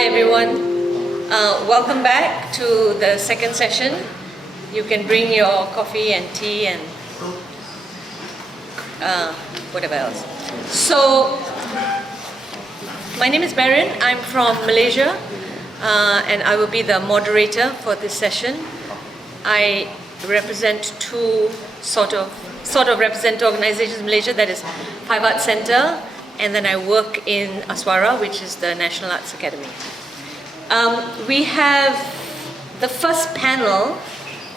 Hi everyone, welcome back to the second session. You can bring your coffee and tea and whatever else. So, my name is Marian, I'm from Malaysia and I will be the moderator for this session. I represent two sort of represent organizations in Malaysia, that is Five Arts Centre, and then I work in Aswara, which is the National Arts Academy. We have the first panel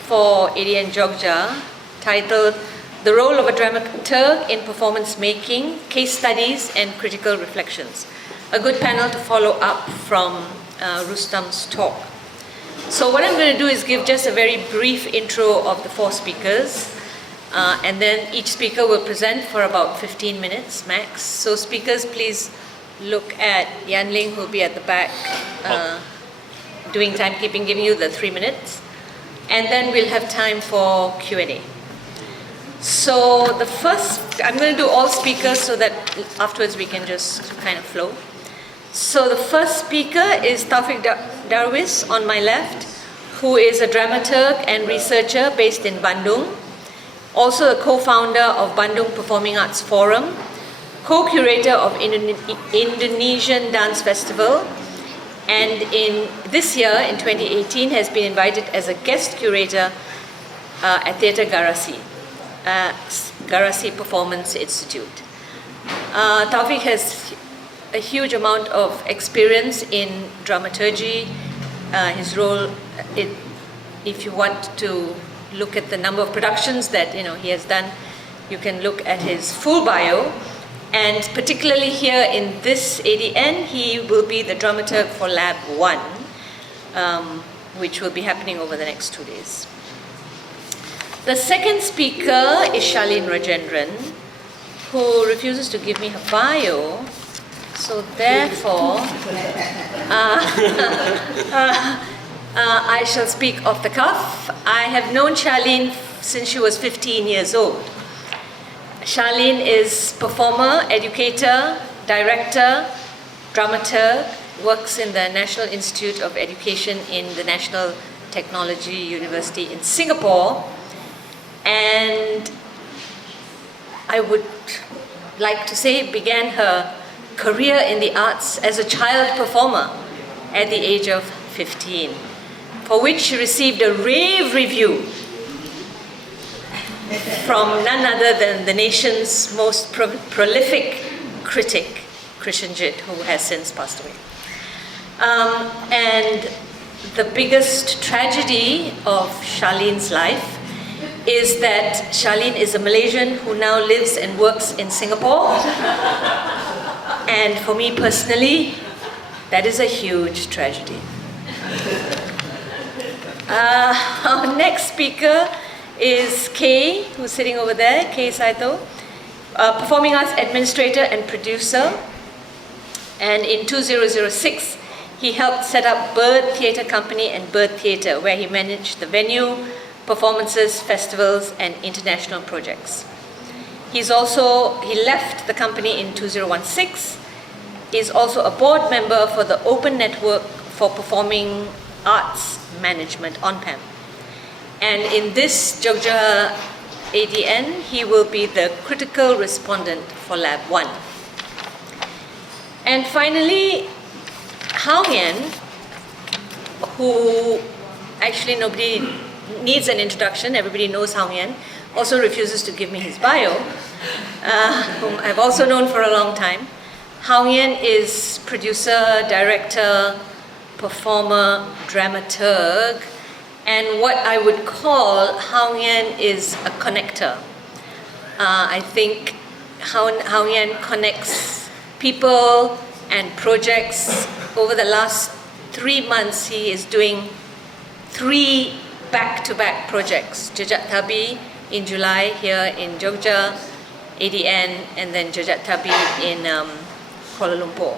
for ADN Jogja titled The Role of a Dramaturg in Performance Making, Case Studies and Critical Reflections. A good panel to follow up from Rustam's talk. So what I'm going to do is give just a very brief intro of the four speakers. And then each speaker will present for about 15 minutes max. So speakers, please look at Yan Ling, who will be at the back doing timekeeping, giving you the 3 minutes. And then we'll have time for Q&A. So the first, I'm going to do all speakers so that afterwards we can just kind of flow. So the first speaker is TAUFIK Darwis on my left, who is a dramaturg and researcher based in Bandung. Also a co-founder of Bandung Performing Arts Forum, co-curator of Indonesian Dance Festival, and in this year, in 2018, has been invited as a guest curator at Theatre Garasi, Garasi Performance Institute. Taufik has a huge amount of experience in dramaturgy. His role, if you want to look at the number of productions that he has done, you can look at his full bio, and particularly here in this ADN, he will be the dramaturg for Lab 1, which will be happening over the next 2 days. The second speaker is CHARLENE Rajendran, who refuses to give me her bio, so therefore I shall speak off the cuff. I have known CHARLENE since she was 15 years old. CHARLENE is performer, educator, director, dramaturg, works in the National Institute of Education in the National Technology University in Singapore, and I would like to say began her career in the arts as a child performer at the age of 15. For which she received a rave review from none other than the nation's most prolific critic, Christian Jit, who has since passed away. And the biggest tragedy of CHARLENE's life is that CHARLENE is a Malaysian who now lives and works in Singapore. And for me personally, that is a huge tragedy. Our next speaker is KEI, who's sitting over there, KEI SAITO, performing arts administrator and producer. And in 2006, he helped set up Bird Theatre Company and Bird Theatre, where he managed the venue, performances, festivals, and international projects. He left the company in 2016. He's also a board member for the Open Network for Performing Arts Management, ONPAM. And in this Jogja ADN, he will be the critical respondent for Lab 1. And finally, How Ngian, who actually nobody needs an introduction, everybody knows How Ngian, also refuses to give me his bio, whom I've also known for a long time. How Ngian is producer, director, performer, dramaturg, and what I would call How Ngian is a connector. I think How Ngian connects people and projects. Over the last 3 months, he is doing 3 back-to-back projects. Jejak Tabi in July here in Jogja, ADN, and then Jejak Tabi in Kuala Lumpur.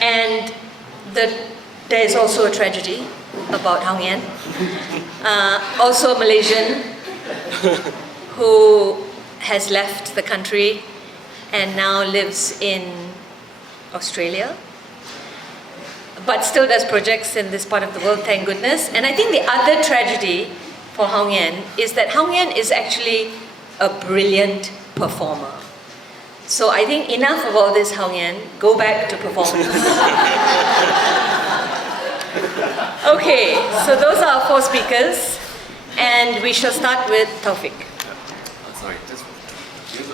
And there is also a tragedy about How Ngian, also a Malaysian who has left the country and now lives in Australia. but still does projects in this part of the world, thank goodness. And I think the other tragedy for How Ngean is that How Ngean is actually a brilliant performer. So I think enough of all this How Ngean, go back to performance. Okay, so those are our 4 speakers, and we shall start with Taufik. Sorry,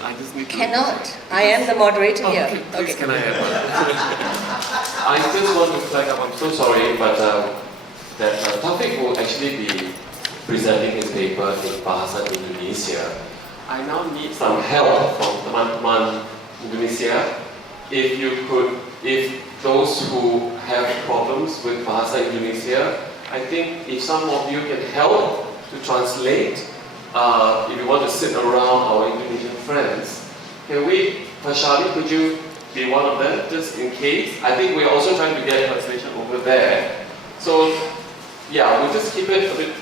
I just need to... Cannot. I am the moderator here. Okay, please, Okay. can I have one? I just want to flag up, I'm so sorry, but that Taufik will actually be presenting his paper in Bahasa Indonesia. I now need some help from teman-teman Indonesia. If those who have problems with Bahasa Indonesia, I think if some of you can help to translate, if you want to sit around our Indonesian friends, can we, Pashali, could you be one of them, just in case? I think we're also trying to get translation over there. So, yeah, we'll just keep it a bit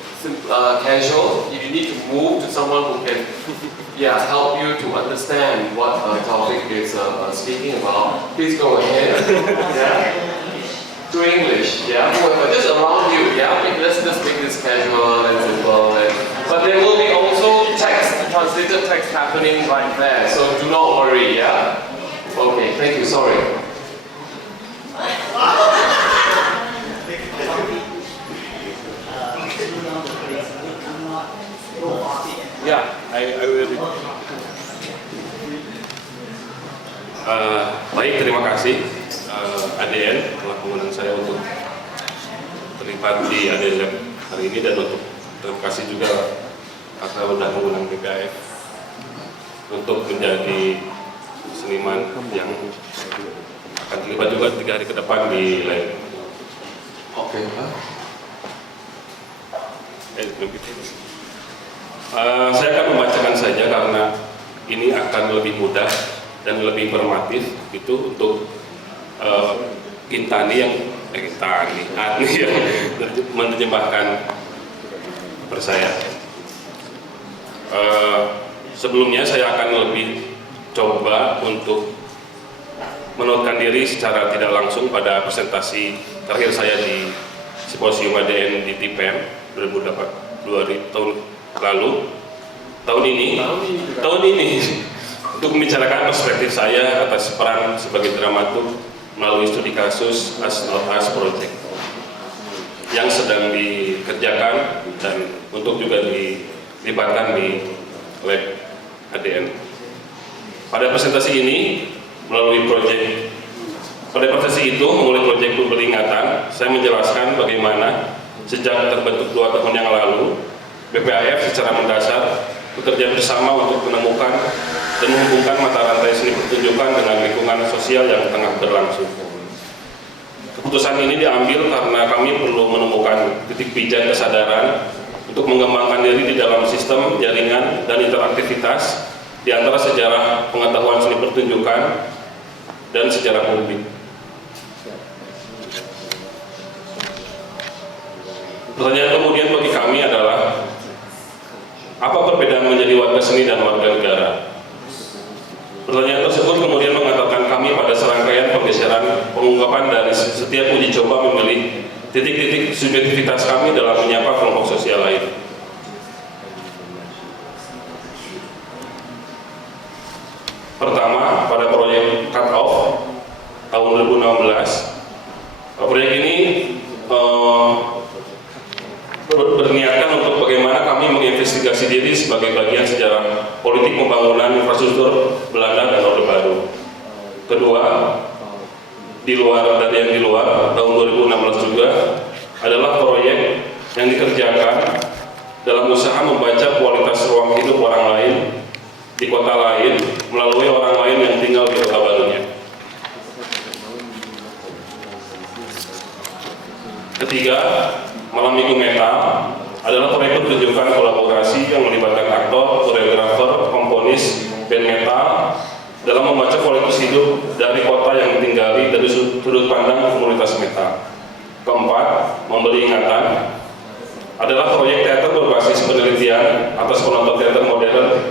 casual. If you need to move to someone who can help you to understand what Taufik is speaking about, please go ahead. To English, whoever, just around you, let's just make this casual and simple. But there will be also text, translated text happening right there, so do not worry, Okay, thank you, sorry. I will. Baik, terima kasih ADN telah mengundang saya untuk terlibat di ADN Lab hari ini, dan untuk terima kasih juga karena sudah mengundang BPAF untuk menjadi seniman yang akan terlibat juga 3 hari ke depan di lab. Oke. Saya akan membacakan saja karena ini akan lebih mudah dan lebih informatif gitu untuk Ani yang menerjemahkan per saya. Sebelumnya saya akan lebih coba untuk menotkan diri secara tidak langsung pada presentasi terakhir saya di Simposium ADN di TPM 2008 tahun ini untuk membicarakan perspektif saya atas peran sebagai dramaturg melalui studi kasus As Project yang sedang dikerjakan dan untuk juga dilibatkan di lab ADN. Pada presentasi ini melalui presentasi itu melalui proyek peringatan, saya menjelaskan bagaimana sejak terbentuk 2 tahun yang lalu BPAF secara mendasar bekerja bersama untuk menemukan dan menghubungkan mata rantai seni pertunjukan dengan lingkungan sosial yang tengah berlangsung. Keputusan ini diambil karena kami perlu menemukan titik pijat kesadaran untuk mengembangkan diri di dalam sistem jaringan dan interaktivitas di antara sejarah pengetahuan seni pertunjukan dan sejarah publik. Pertanyaan kemudian bagi kami adalah, apa perbedaan menjadi warga seni dan warga negara? Pertanyaan tersebut kemudian mengantarkan kami pada serangkaian penggeseran pengungkapan dari setiap uji coba memilih titik-titik subjektivitas kami dalam menyapa kelompok sosial lain. Pertama, pada proyek Cut Off tahun 2016, proyek ini berniatkan untuk bagaimana kami menginvestigasi diri sebagai bagian sejarah politik pembangunan infrastruktur Belanda dan Orde Baru. Kedua, di luar tahun 2016 juga adalah proyek yang dikerjakan dalam usaha membaca kualitas ruang hidup orang lain di kota lain melalui orang lain yang tinggal di kota barunya. Ketiga, Malam Minggu Metal adalah proyek pertunjukan kolaborasi yang melibatkan aktor, choreographer, komponis, band metal dalam membaca kualitas hidup dari kota yang ditinggali dari sudut pandang komunitas metal. Keempat, Memberi Ingatan adalah proyek teater berbasis penelitian atas penonton teater modern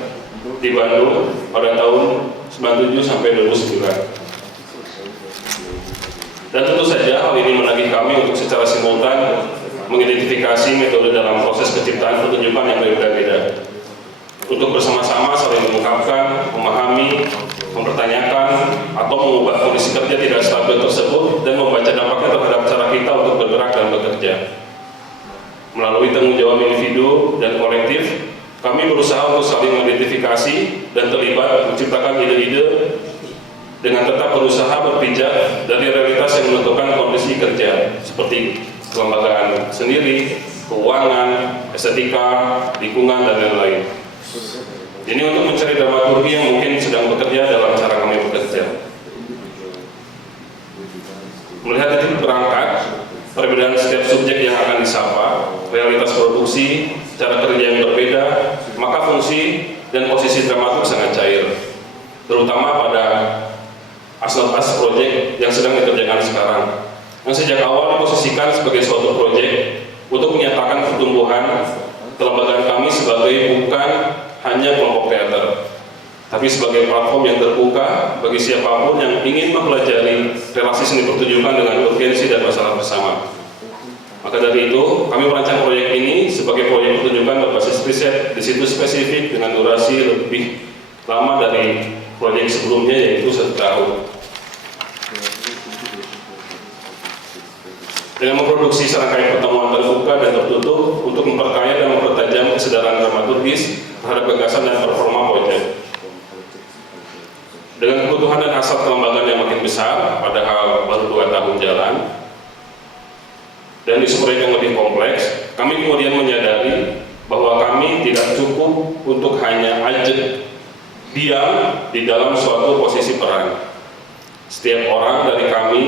di Bandung pada tahun 97 sampai 2009. Dan tentu saja hal ini menagih kami untuk secara simultan mengidentifikasi metode dalam proses penciptaan pertunjukan yang berbeda-beda. Untuk bersama-sama saling mengungkapkan, memahami, mempertanyakan, atau mengubah kondisi kerja tidak stabil tersebut dan membaca dampaknya terhadap cara kita untuk bergerak dan bekerja. Melalui tanggung jawab individu dan kolektif, kami berusaha untuk saling mengidentifikasi dan terlibat menciptakan ide-ide dengan tetap berusaha berpijak dari realitas yang menentukan kondisi kerja seperti kelembagaan sendiri, keuangan, estetika, lingkungan, dan lain-lain. Ini untuk mencari dramaturgi yang mungkin sedang bekerja dalam cara kami bekerja. Melihat titik berangkat, perbedaan setiap subjek yang akan disapa, realitas produksi, cara kerja yang berbeda, maka fungsi dan posisi dramaturg sangat cair, terutama pada as-not-as project yang sedang dikerjakan sekarang, yang sejak awal diposisikan sebagai suatu proyek untuk menyatakan pertumbuhan kelembagaan kami sebagai bukan hanya kelompok teater, tapi sebagai platform yang terbuka bagi siapapun yang ingin mempelajari relasi seni pertunjukan dengan urgensi dan masalah bersama. Maka dari itu, kami merancang proyek ini sebagai proyek pertunjukan berbasis riset di situs spesifik dengan durasi lebih lama dari proyek sebelumnya, yaitu 1 tahun. Dengan memproduksi serangkaian pertemuan terbuka dan tertutup untuk memperkaya dan mempertajam kesadaran dramaturgis terhadap gagasan dan performa proyek. Dengan kebutuhan dan hasrat kelembagaan yang makin besar, padahal baru 2 tahun jalan, dan isu proyek yang lebih kompleks, kami kemudian menyadari bahwa kami tidak cukup untuk hanya ajak diam di dalam suatu posisi peran. Setiap orang dari kami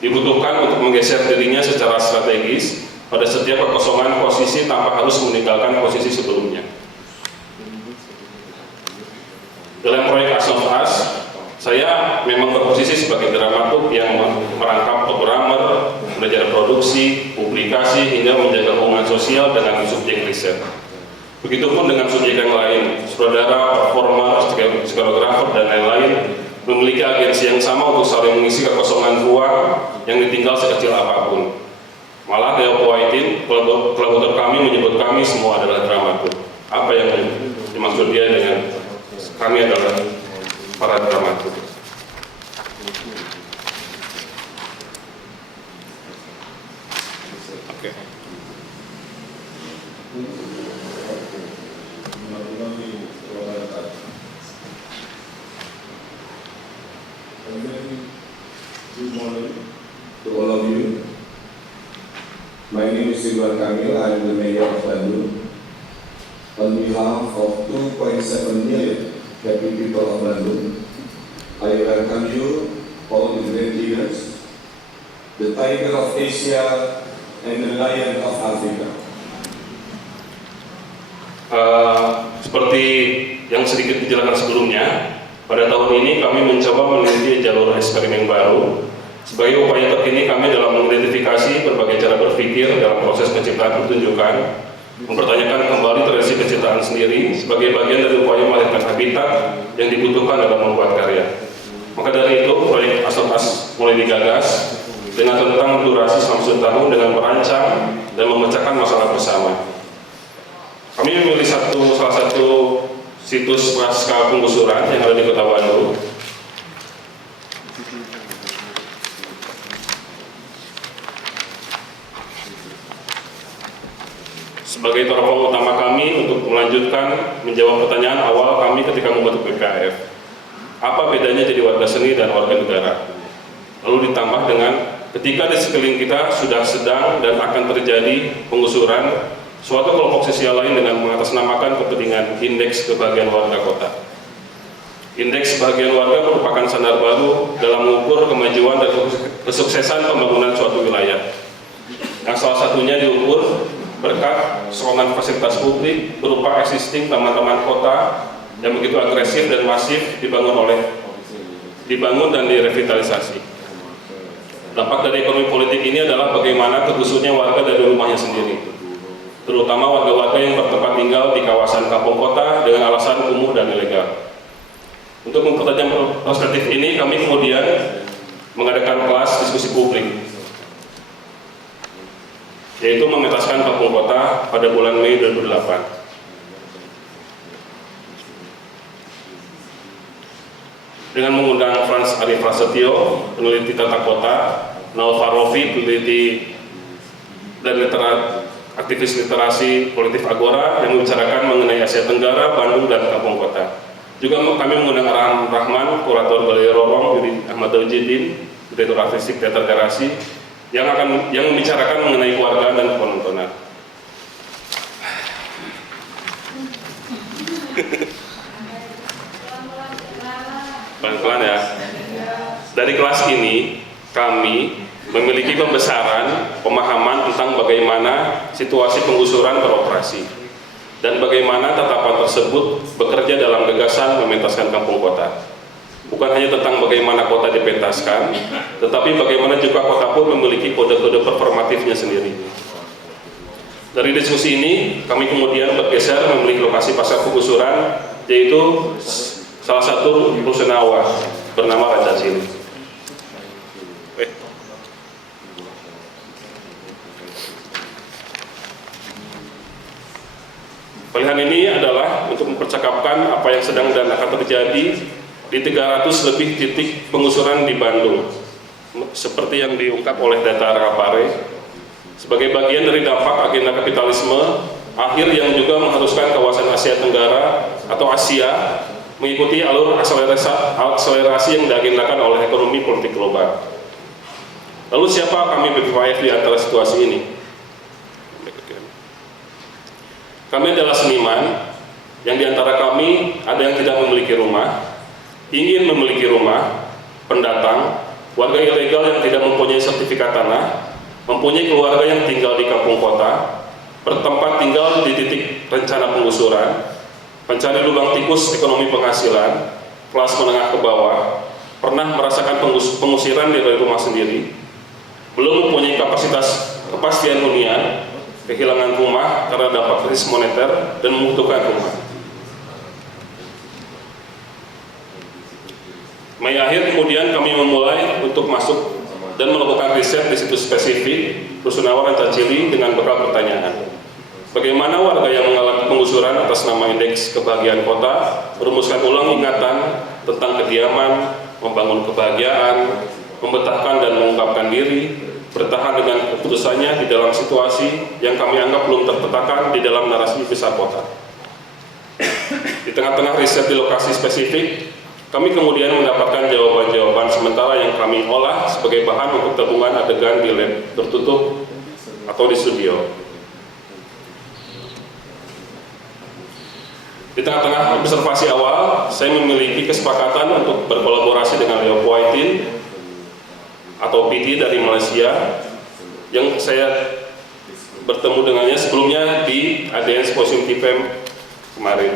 dibutuhkan untuk menggeser dirinya secara strategis pada setiap kekosongan posisi tanpa harus meninggalkan posisi sebelumnya. Dalam proyek As-not-as, saya memang berposisi sebagai dramaturg yang merangkap programmer, belajar produksi, publikasi, hingga menjaga hubungan sosial dengan subjek riset. Begitupun dengan subjek yang lain, sutradara, performer, choreographer, dan lain-lain memiliki agensi yang sama untuk saling mengisi kekosongan ruang yang ditinggal sekecil apapun. Malah Leo Poitin, kolaborator kami, menyebut kami semua adalah dramaturg. Apa yang dimaksud dia dengan kami adalah para dramaturg? Oke. Good morning to all of you. My name is Ridwan Kamil. I am the Mayor of Bandung. On behalf of 2.7 million happy people of Bandung, I welcome you, all the great leaders, the Tiger of Asia and the Lion of Africa. Seperti yang sedikit dijelaskan sebelumnya, pada tahun ini kami mencoba meneliti jalur eksperimen baru sebagai upaya terkini kami dalam mengidentifikasi berbagai cara berpikir dalam proses penciptaan pertunjukan, mempertanyakan kembali tradisi penciptaan sendiri sebagai bagian dari upaya melahirkan habitat yang dibutuhkan dalam membuat karya. Maka dari itu, proyek As-not-as mulai digagas dengan tentang durasi selama 1 tahun dengan merancang dan memecahkan masalah bersama. Kami memilih salah satu situs pasca penggusuran yang ada di Kota Bandung. Sebagai teropong utama kami untuk melanjutkan menjawab pertanyaan awal kami ketika membentuk BPAF. Apa bedanya jadi warga seni dan warga negara? Lalu ditambah dengan ketika di sekeliling kita sudah sedang dan akan terjadi penggusuran suatu kelompok sosial lain dengan mengatasnamakan kepentingan indeks kebahagiaan warga kota. Indeks kebahagiaan warga merupakan standar baru dalam mengukur kemajuan dan kesuksesan pembangunan suatu wilayah. Yang salah satunya diukur berkat sokongan fasilitas publik berupa existing taman-taman kota yang begitu agresif dan masif dibangun dan direvitalisasi. Dampak dari ekonomi politik ini adalah bagaimana tergusurnya warga dari rumahnya sendiri, terutama warga-warga yang bertempat tinggal di kawasan kampung kota dengan alasan kumuh dan ilegal. Untuk mempertajam perspektif ini, kami kemudian mengadakan kelas diskusi publik, yaitu mementaskan kampung kota pada bulan Mei 2008. Dengan mengundang Frans Ari Prasetyo, peneliti tata kota, Naufar Rofi, peneliti dan aktivis literasi politik Agora yang membicarakan mengenai Asia Tenggara, Bandung, dan kampung kota. Juga kami mengundang Rahman, kurator Balai Rorong, Yudi Ahmad Daujidin, direktur artistik teater Garasi, yang membicarakan mengenai keluarga dan penontonan. Pelan-pelan ya. Dari kelas ini kami memiliki pembesaran pemahaman tentang bagaimana situasi penggusuran beroperasi dan bagaimana tatapan tersebut bekerja dalam gagasan mementaskan kampung kota. Bukan hanya tentang bagaimana kota dipentaskan, tetapi bagaimana juga kota pun memiliki kode-kode performatifnya sendiri. Dari diskusi ini, kami kemudian bergeser memilih lokasi pasca penggusuran, yaitu salah satu rusunawa bernama Raja Cili. Pilihan ini adalah untuk mempercakapkan apa yang sedang dan akan terjadi di 300 lebih titik penggusuran di Bandung, seperti yang diungkap oleh data Rapare, sebagai bagian dari dampak agenda kapitalisme akhir yang juga mengharuskan kawasan Asia Tenggara atau Asia mengikuti alur akselerasi yang diagendakan oleh ekonomi politik global. Lalu siapa kami BPAF di antara situasi ini? Kami adalah seniman yang di antara kami ada yang tidak memiliki rumah, ingin memiliki rumah, pendatang, warga ilegal yang tidak mempunyai sertifikat tanah, mempunyai keluarga yang tinggal di kampung kota, bertempat tinggal di titik rencana penggusuran, pencari lubang tikus ekonomi penghasilan, kelas menengah ke bawah, pernah merasakan pengusiran dari rumah sendiri, belum mempunyai kepastian hunian, kehilangan rumah karena dampak krisis moneter, dan membutuhkan rumah. Mei akhir kemudian kami memulai untuk masuk dan melakukan riset di situs spesifik Rusunawa Ranca Cili dengan bekal pertanyaan. Bagaimana warga yang mengalami penggusuran atas nama indeks kebahagiaan kota merumuskan ulang ingatan tentang kediaman, membangun kebahagiaan, membetahkan dan mengungkapkan diri, bertahan dengan keputusannya di dalam situasi yang kami anggap belum terpetakan di dalam narasi besar kota. Di tengah-tengah riset di lokasi spesifik, kami kemudian mendapatkan jawaban-jawaban sementara yang kami olah sebagai bahan untuk tabungan adegan di lab tertutup atau di studio. Di tengah-tengah observasi awal, saya memiliki kesepakatan untuk berkolaborasi dengan Leo Poitin atau PT dari Malaysia yang saya bertemu dengannya sebelumnya di ADN Symposium TPM kemarin.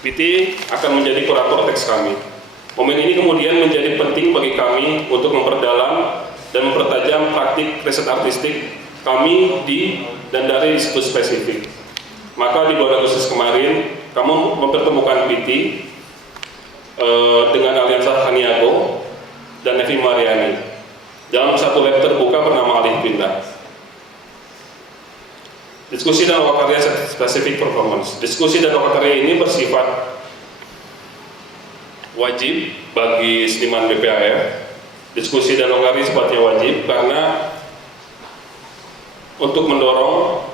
PT akan menjadi kurator teks kami. Momen ini kemudian menjadi penting bagi kami untuk memperdalam dan mempertajam praktik riset artistik kami di dan dari situs spesifik. Maka di bulan Agustus kemarin, kamu mempertemukan PT dengan Aliansa Haniago dan Nevi Mariani dalam satu lab terbuka bernama Alih Pindah. Diskusi dan lokakarya spesifik performance. Diskusi dan lokakarya ini bersifat wajib bagi seniman BPAF. Diskusi dan lokakarya sifatnya wajib karena untuk mendorong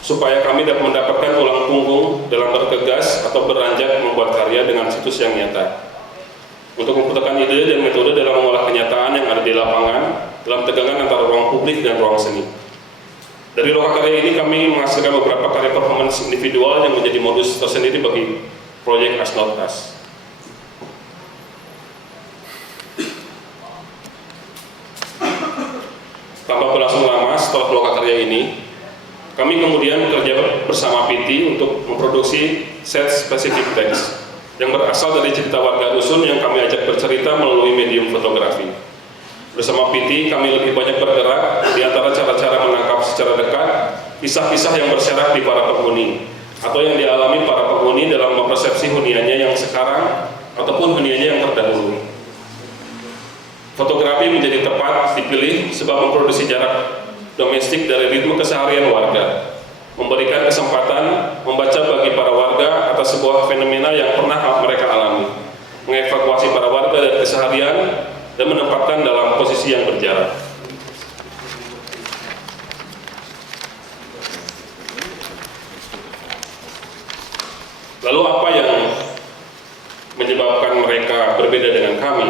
supaya kami dapat mendapatkan tulang punggung dalam bergegas atau beranjak membuat karya dengan situs yang nyata. Untuk membutuhkan ide dan metode dalam mengolah kenyataan yang ada di lapangan dalam tegangan antara ruang publik dan ruang seni. Dari lokakarya ini kami menghasilkan beberapa karya performance individual yang menjadi modus tersendiri bagi proyek As Not Us. Tanpa berlangsung lama setelah lokakarya ini, kami kemudian bekerja bersama PT untuk memproduksi set spesifik teks yang berasal dari cerita warga dusun yang kami ajak bercerita melalui medium fotografi. Bersama PT, kami lebih banyak bergerak di antara cara-cara menangkap secara dekat kisah-kisah yang bersyarat di para penghuni atau yang dialami para penghuni dalam mempersepsi huniannya yang sekarang ataupun hunianya yang terdahulu. Fotografi menjadi tepat dipilih sebab memproduksi jarak domestik dari ritme keseharian warga, memberikan kesempatan membaca bagi para warga atas sebuah fenomena yang pernah mereka alami, mengevakuasi para warga dari keseharian dan menempatkan dalam posisi yang berjarak. Lalu apa yang menyebabkan mereka berbeda dengan kami?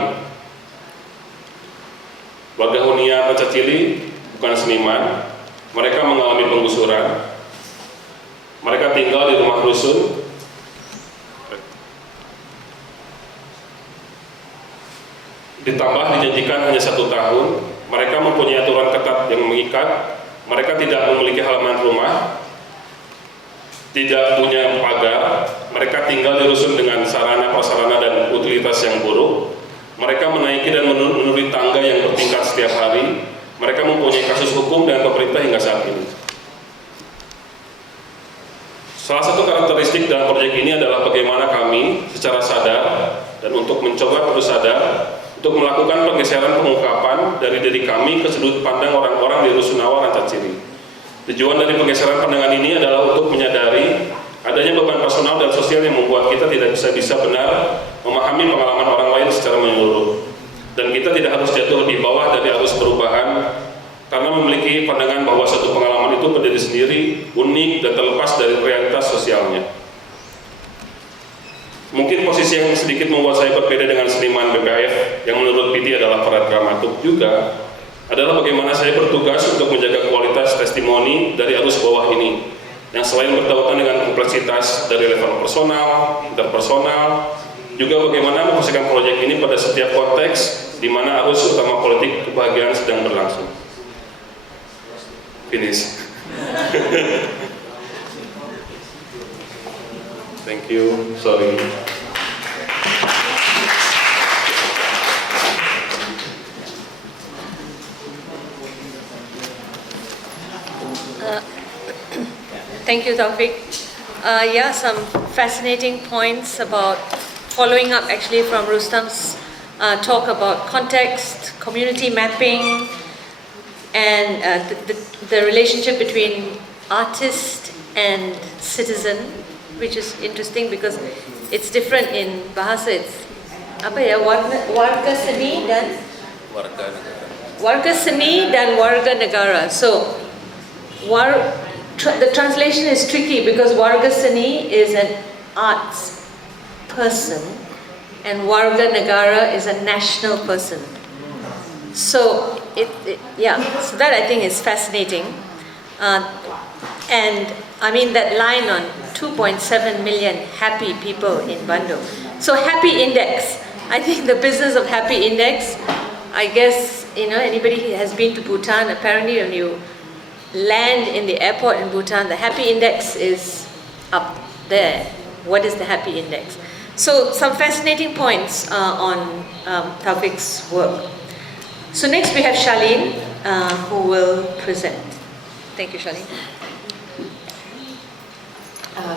Warga hunian Pacacili bukan seniman, mereka mengalami penggusuran, mereka tinggal di rumah rusun, ditambah dijanjikan hanya 1 tahun, mereka mempunyai aturan ketat yang mengikat, mereka tidak memiliki halaman rumah, tidak punya pagar, mereka tinggal di rusun dengan sarana prasarana dan utilitas yang buruk, mereka menaiki dan menuruni tangga yang bertingkat setiap hari, mereka mempunyai kasus hukum dengan pemerintah hingga saat ini. Salah satu karakteristik dalam proyek ini adalah bagaimana kami secara sadar dan untuk mencoba terus sadar untuk melakukan pergeseran pengungkapan dari diri kami ke sudut pandang orang-orang di Rusunawa Rancaciri. Tujuan dari penggeseran pandangan ini adalah untuk menyadari adanya beban personal dan sosial yang membuat kita tidak bisa benar memahami pengalaman orang lain secara menyeluruh. Dan kita tidak harus jatuh di bawah dari arus perubahan karena memiliki pandangan bahwa suatu pengalaman itu berdiri sendiri, unik, dan terlepas dari realitas sosialnya. Mungkin posisi yang sedikit membuat saya berbeda dengan seniman BPAF yang menurut Pichet adalah para dramaturg juga adalah bagaimana saya bertugas untuk menjaga kualitas testimoni dari arus bawah ini yang selain bertautan dengan kompleksitas dari level personal, interpersonal, juga bagaimana memposisikan proyek ini pada setiap konteks di mana arus utama politik kebahagiaan sedang berlangsung. Finish. Thank you. Sorry. Thank you, Taufik. Yeah, some fascinating points about following up actually from Rustam's talk about context, community mapping, and the relationship between artist and citizen, which is interesting because it's different in bahasa. It's apa ya, warga seni dan warga seni dan warga negara. So the translation is tricky because warga seni is an arts person and warga negara is a national person. So so that I think is fascinating. And I mean that line on 2.7 million happy people in Bandung. So happy index. I think the business of happy index, I guess, anybody who has been to Bhutan, apparently when you land in the airport in Bhutan, the happy index is up there. What is the happy index? So some fascinating points on Taufik's work. So next we have CHARLENE who will present. Thank you, CHARLENE.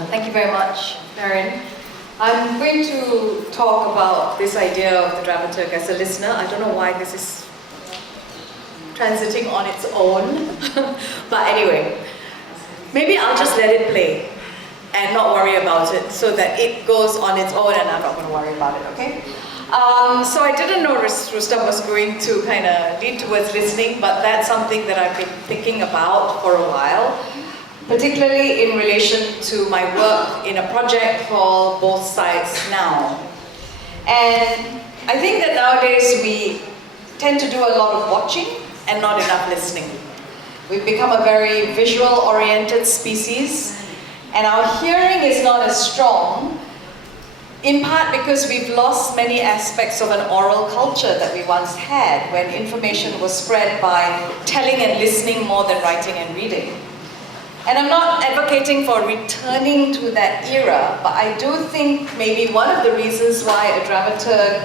Thank you very much, Darren. I'm going to talk about this idea of the dramaturg as a listener. I don't know why this is transiting on its own, but anyway, maybe I'll just let it play and not worry about it so that it goes on its own and I'm not going to worry about it, okay? So I didn't know Rustam was going to kind of lead towards listening, but that's something that I've been thinking about for a while, particularly in relation to my work in a project called Both Sides Now. And I think that nowadays we tend to do a lot of watching and not enough listening. We've become a very visual-oriented species, and our hearing is not as strong, in part because we've lost many aspects of an oral culture that we once had, when information was spread by telling and listening more than writing and reading. And I'm not advocating for returning to that era, but I do think maybe one of the reasons why a dramaturg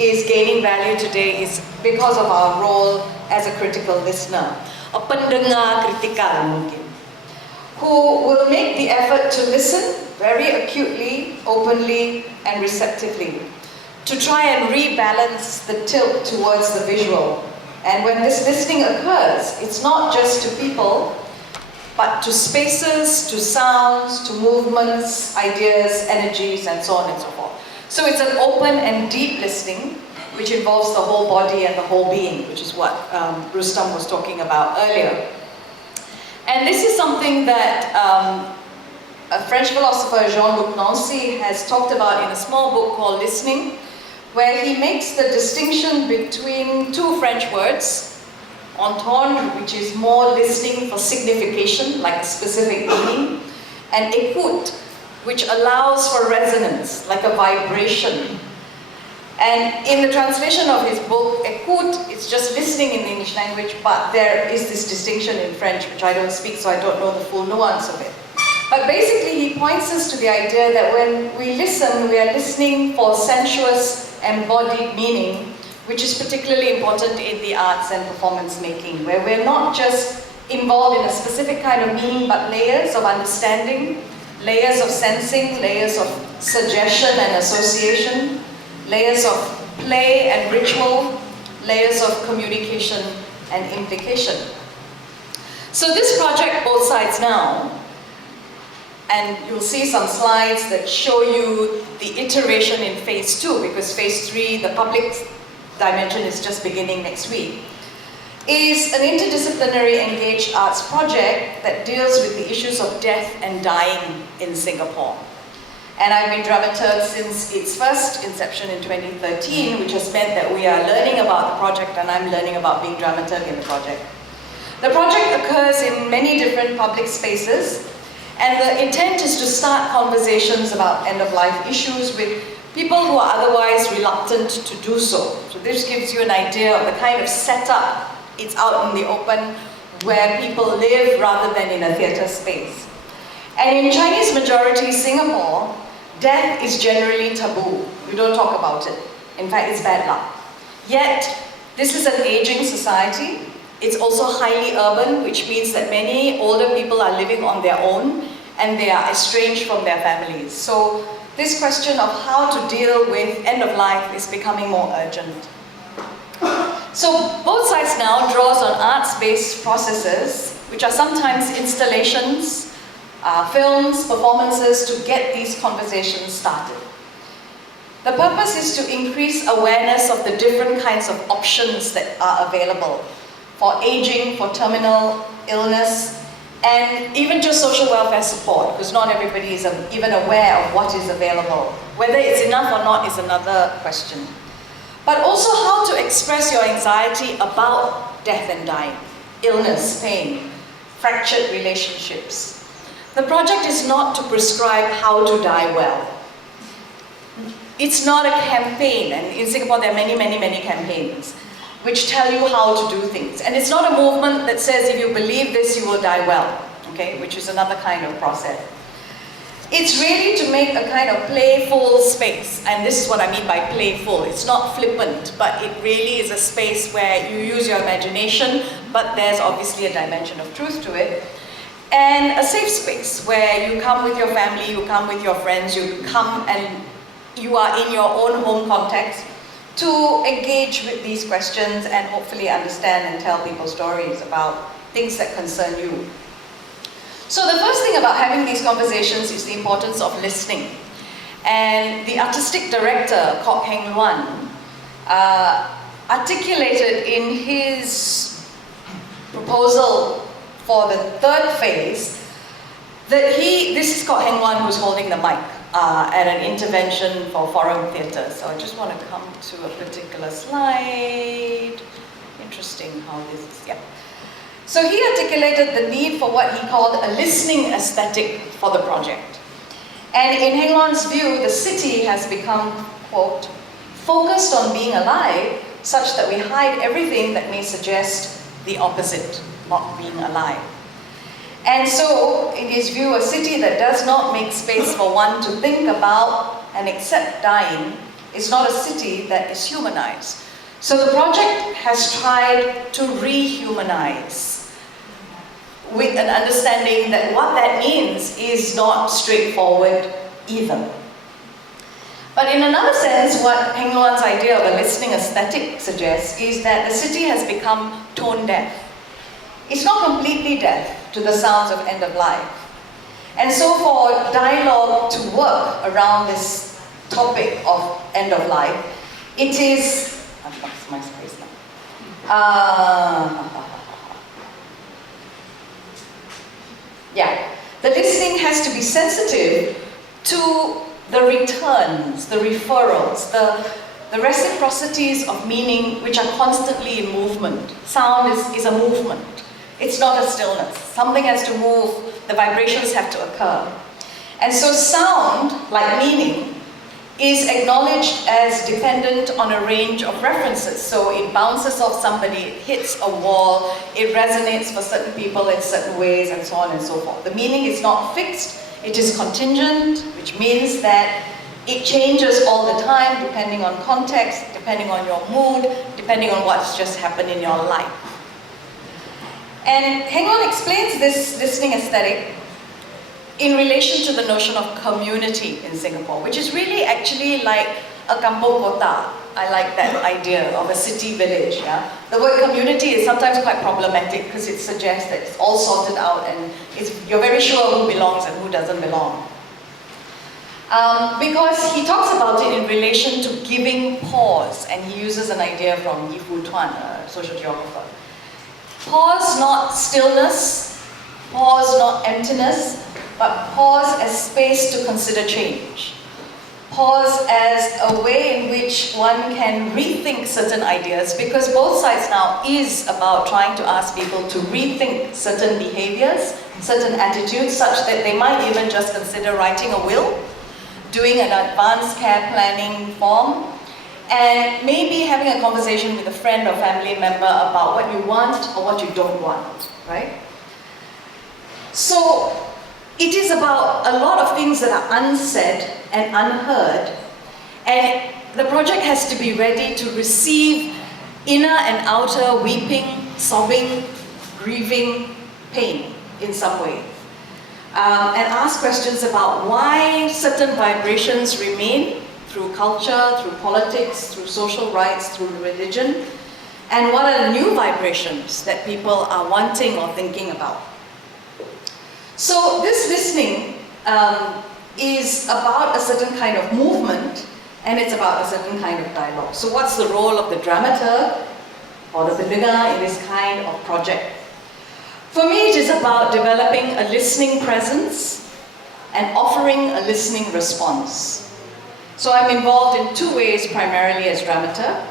is gaining value today is because of our role as a critical listener, a pendengar kritikal mungkin, who will make the effort to listen very acutely, openly, and receptively, to try and rebalance the tilt towards the visual. And when this listening occurs, it's not just to people, but to spaces, to sounds, to movements, ideas, energies, and so on and so forth. So it's an open and deep listening, which involves the whole body and the whole being, which is what Rustam was talking about earlier. And this is something that a French philosopher, Jean-Luc Nancy, has talked about in a small book called Listening, where he makes the distinction between two French words, entendre, which is more listening for signification, like a specific meaning, and écoute, which allows for resonance, like a vibration. And in the translation of his book, écoute, it's just listening in the English language, but there is this distinction in French, which I don't speak, so I don't know the full nuance of it. But basically, he points us to the idea that when we listen, we are listening for sensuous, embodied meaning, which is particularly important in the arts and performance making, where we're not just involved in a specific kind of meaning, but layers of understanding, layers of sensing, layers of suggestion and association, layers of play and ritual, layers of communication and implication. So this project, Both Sides Now, and you'll see some slides that show you the iteration in phase 2, because phase 3, the public dimension, is just beginning next week, is an interdisciplinary engaged arts project that deals with the issues of death and dying in Singapore. And I've been dramaturg since its first inception in 2013, which has meant that we are learning about the project and I'm learning about being dramaturg in the project. The project occurs in many different public spaces, and the intent is to start conversations about end-of-life issues with people who are otherwise reluctant to do so. So this gives you an idea of the kind of setup. It's out in the open where people live rather than in a theatre space. And in Chinese majority Singapore, death is generally taboo. You don't talk about it. In fact, it's bad luck. Yet, this is an aging society. It's also highly urban, which means that many older people are living on their own and they are estranged from their families. So this question of how to deal with end of life is becoming more urgent. So Both Sides Now draws on arts-based processes, which are sometimes installations, films, performances, to get these conversations started. The purpose is to increase awareness of the different kinds of options that are available for aging, for terminal illness, and even just social welfare support, because not everybody is even aware of what is available. Whether it's enough or not is another question. But also how to express your anxiety about death and dying, illness, pain, fractured relationships. The project is not to prescribe how to die well. It's not a campaign, and in Singapore there are many, many, many campaigns which tell you how to do things. And it's not a movement that says if you believe this, you will die well, okay, which is another kind of process. It's really to make a kind of playful space, and this is what I mean by playful. It's not flippant, but it really is a space where you use your imagination, but there's obviously a dimension of truth to it. And a safe space where you come with your family, you come with your friends, you come and you are in your own home context to engage with these questions and hopefully understand and tell people stories about things that concern you. So the first thing about having these conversations is the importance of listening. And the artistic director, Kok Heng Luan, articulated in his proposal for the third phase that this is Kok Heng Luan who's holding the mic at an intervention for Forum Theatre. So I just want to come to a particular slide. Interesting how this is, yeah. So he articulated the need for what he called a listening aesthetic for the project. And in Heng Luan's view, the city has become, quote, focused on being alive such that we hide everything that may suggest the opposite, not being alive. And so, in his view, a city that does not make space for one to think about and accept dying is not a city that is humanized. So the project has tried to rehumanize with an understanding that what that means is not straightforward either. But in another sense, what Heng Luan's idea of a listening aesthetic suggests is that the city has become tone deaf. It's not completely deaf to the sounds of end of life. And so for dialogue to work around this topic of end of life, it is, I've lost my space now. The listening has to be sensitive to the returns, the referrals, the reciprocities of meaning which are constantly in movement. Sound is a movement. It's not a stillness. Something has to move, the vibrations have to occur. And so sound, like meaning, is acknowledged as dependent on a range of references. So it bounces off somebody, it hits a wall, it resonates for certain people in certain ways, and so on and so forth. The meaning is not fixed, it is contingent, which means that it changes all the time depending on context, depending on your mood, depending on what's just happened in your life. And Heng Luan explains this listening aesthetic in relation to the notion of community in Singapore, which is really actually like a kampung kota. I like that idea of a city village. Yeah? The word community is sometimes quite problematic because it suggests that it's all sorted out and you're very sure who belongs and who doesn't belong. Because he talks about it in relation to giving pause, and he uses an idea from Yi Fu Tuan, a social geographer. Pause, not stillness, pause, not emptiness, but pause as space to consider change. Pause as a way in which one can rethink certain ideas, because both sides now is about trying to ask people to rethink certain behaviors, certain attitudes, such that they might even just consider writing a will, doing an advanced care planning form, and maybe having a conversation with a friend or family member about what you want or what you don't want, right? So it is about a lot of things that are unsaid and unheard, and the project has to be ready to receive inner and outer weeping, sobbing, grieving, pain in some way. And ask questions about why certain vibrations remain through culture, through politics, through social rights, through religion, and what are the new vibrations that people are wanting or thinking about. So this listening is about a certain kind of movement, and it's about a certain kind of dialogue. So what's the role of the dramaturg or the pendengar in this kind of project? For me, it is about developing a listening presence and offering a listening response. So I'm involved in two ways primarily as dramaturg.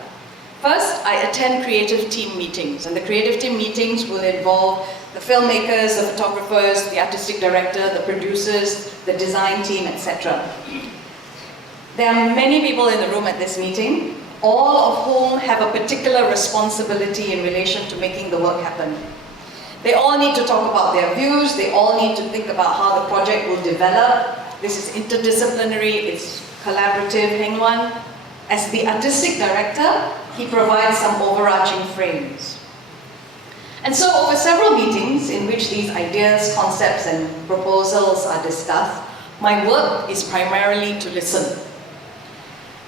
First, I attend creative team meetings, and the creative team meetings will involve the filmmakers, the photographers, the artistic director, the producers, the design team, etc. There are many people in the room at this meeting, all of whom have a particular responsibility in relation to making the work happen. They all need to talk about their views, they all need to think about how the project will develop. This is interdisciplinary, it's collaborative. Heng Luan, as the artistic director, he provides some overarching frames. And so over several meetings in which these ideas, concepts, and proposals are discussed, my work is primarily to listen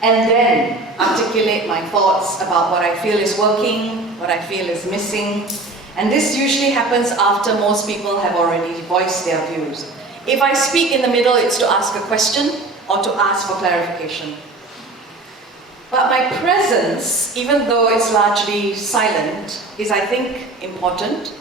and then articulate my thoughts about what I feel is working, what I feel is missing. And this usually happens after most people have already voiced their views. If I speak in the middle, it's to ask a question or to ask for clarification. But my presence, even though it's largely silent, is, I think, important,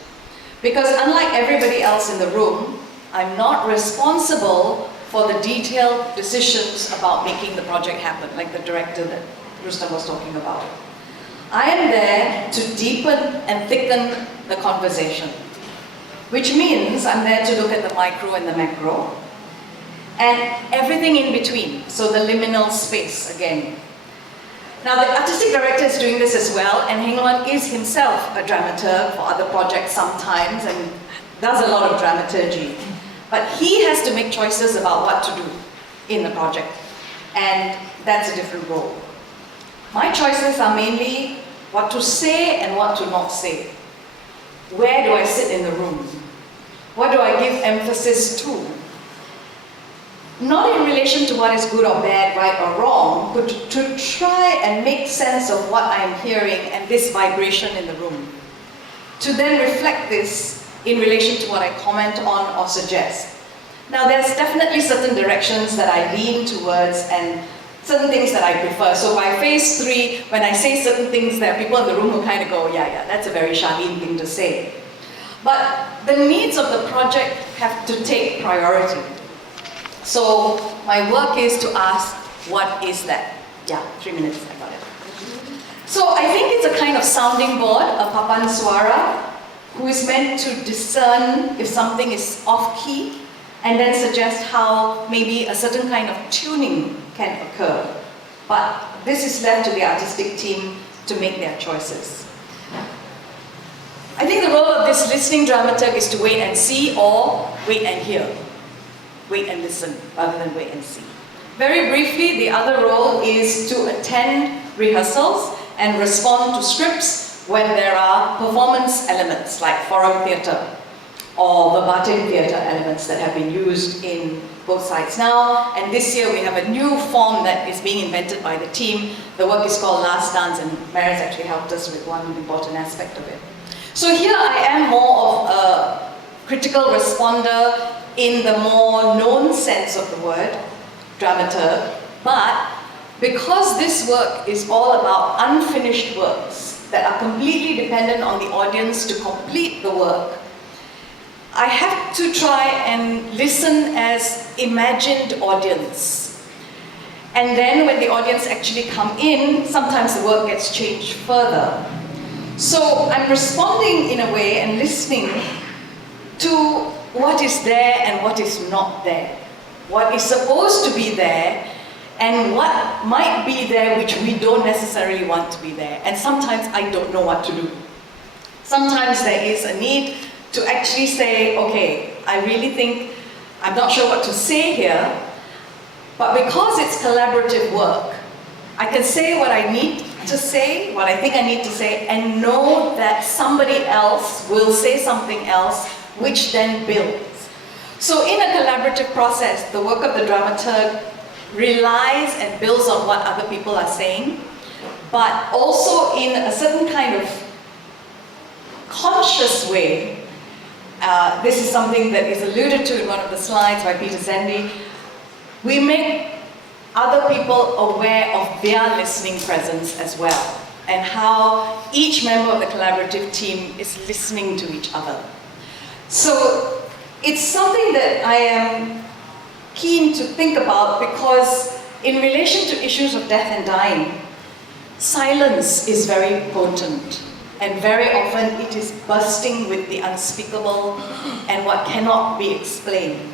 because unlike everybody else in the room, I'm not responsible for the detailed decisions about making the project happen, like the director that Rustam was talking about. I am there to deepen and thicken the conversation, which means I'm there to look at the micro and the macro, and everything in between, so the liminal space again. Now the artistic director is doing this as well, and Heng Luan is himself a dramaturg for other projects sometimes and does a lot of dramaturgy. But he has to make choices about what to do in the project, and that's a different role. My choices are mainly what to say and what to not say. Where do I sit in the room? What do I give emphasis to? not in relation to what is good or bad, right or wrong, but to try and make sense of what I'm hearing and this vibration in the room. To then reflect this in relation to what I comment on or suggest. Now there's definitely certain directions that I lean towards and certain things that I prefer. So by phase 3, when I say certain things, there are people in the room who kind of go, yeah, that's a very Charlene thing to say. But the needs of the project have to take priority. So my work is to ask, what is that? Yeah, 3 minutes, I got it. So I think it's a kind of sounding board, a papan suara, who is meant to discern if something is off key, and then suggest how maybe a certain kind of tuning can occur. But this is left to the artistic team to make their choices. I think the role of this listening dramaturg is to wait and see or wait and hear. Wait and listen rather than wait and see. Very briefly, the other role is to attend rehearsals and respond to scripts when there are performance elements like forum theatre or verbatim theatre elements that have been used in both sides now. And this year we have a new form that is being invented by the team. The work is called Last Dance, and Mary's actually helped us with one important aspect of it. So here I am more of a critical responder in the more known sense of the word, dramaturg, but because this work is all about unfinished works that are completely dependent on the audience to complete the work, I have to try and listen as imagined audience. And then when the audience actually come in, sometimes the work gets changed further. So I'm responding in a way and listening to what is there and what is not there. What is supposed to be there and what might be there which we don't necessarily want to be there. And sometimes I don't know what to do. Sometimes there is a need to actually say, okay, I really think, I'm not sure what to say here, but because it's collaborative work, I can say what I need to say, what I think I need to say, and know that somebody else will say something else, which then builds. So in a collaborative process, the work of the dramaturg relies and builds on what other people are saying, but also in a certain kind of conscious way. This is something that is alluded to in one of the slides by Peter Zendi. We make other people aware of their listening presence as well, and how each member of the collaborative team is listening to each other. So it's something that I am keen to think about, because in relation to issues of death and dying, silence is very potent. And very often it is bursting with the unspeakable and what cannot be explained.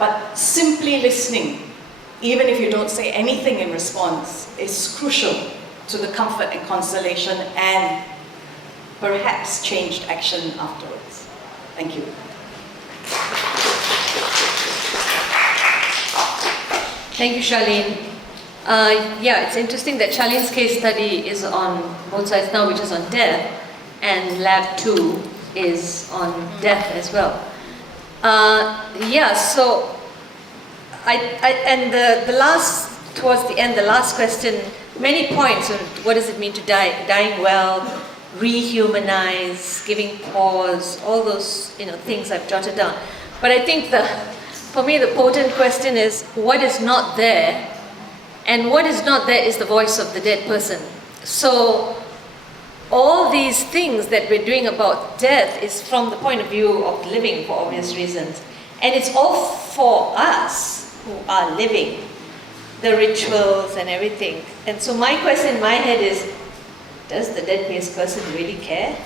But simply listening, even if you don't say anything in response, is crucial to the comfort and consolation and perhaps changed action afterwards. Thank you. Thank you, Charlene. Yeah, it's interesting that Charlene's case study is on both sides now, which is on death, and Lab 2 is on death as well. Yeah, so the last, towards the end, the last question, many points on what does it mean to die, dying well, rehumanize, giving pause, all those things I've jotted down. But I think for me the potent question is what is not there. And what is not there is the voice of the dead person. So all these things that we're doing about death is from the point of view of living, for obvious reasons. And it's all for us who are living, the rituals and everything. And so my question in my head is, does the dead person really care?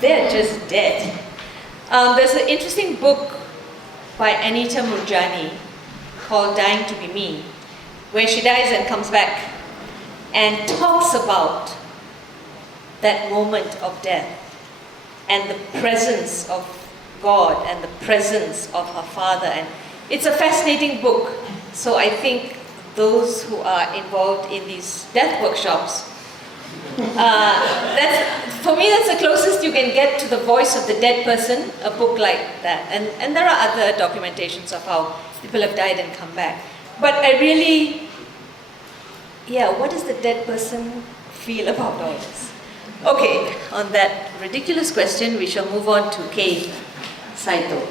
They're just dead. There's an interesting book by Anita Murjani called Dying to Be Me, where she dies and comes back and talks about that moment of death and the presence of God and the presence of her father. And it's a fascinating book. So I think those who are involved in these death workshops For me, that's the closest you can get to the voice of the dead person, a book like that. And there are other documentations of how people have died and come back. But I really, what does the dead person feel about all this? Okay, on that ridiculous question, we shall move on to KEI SAITO.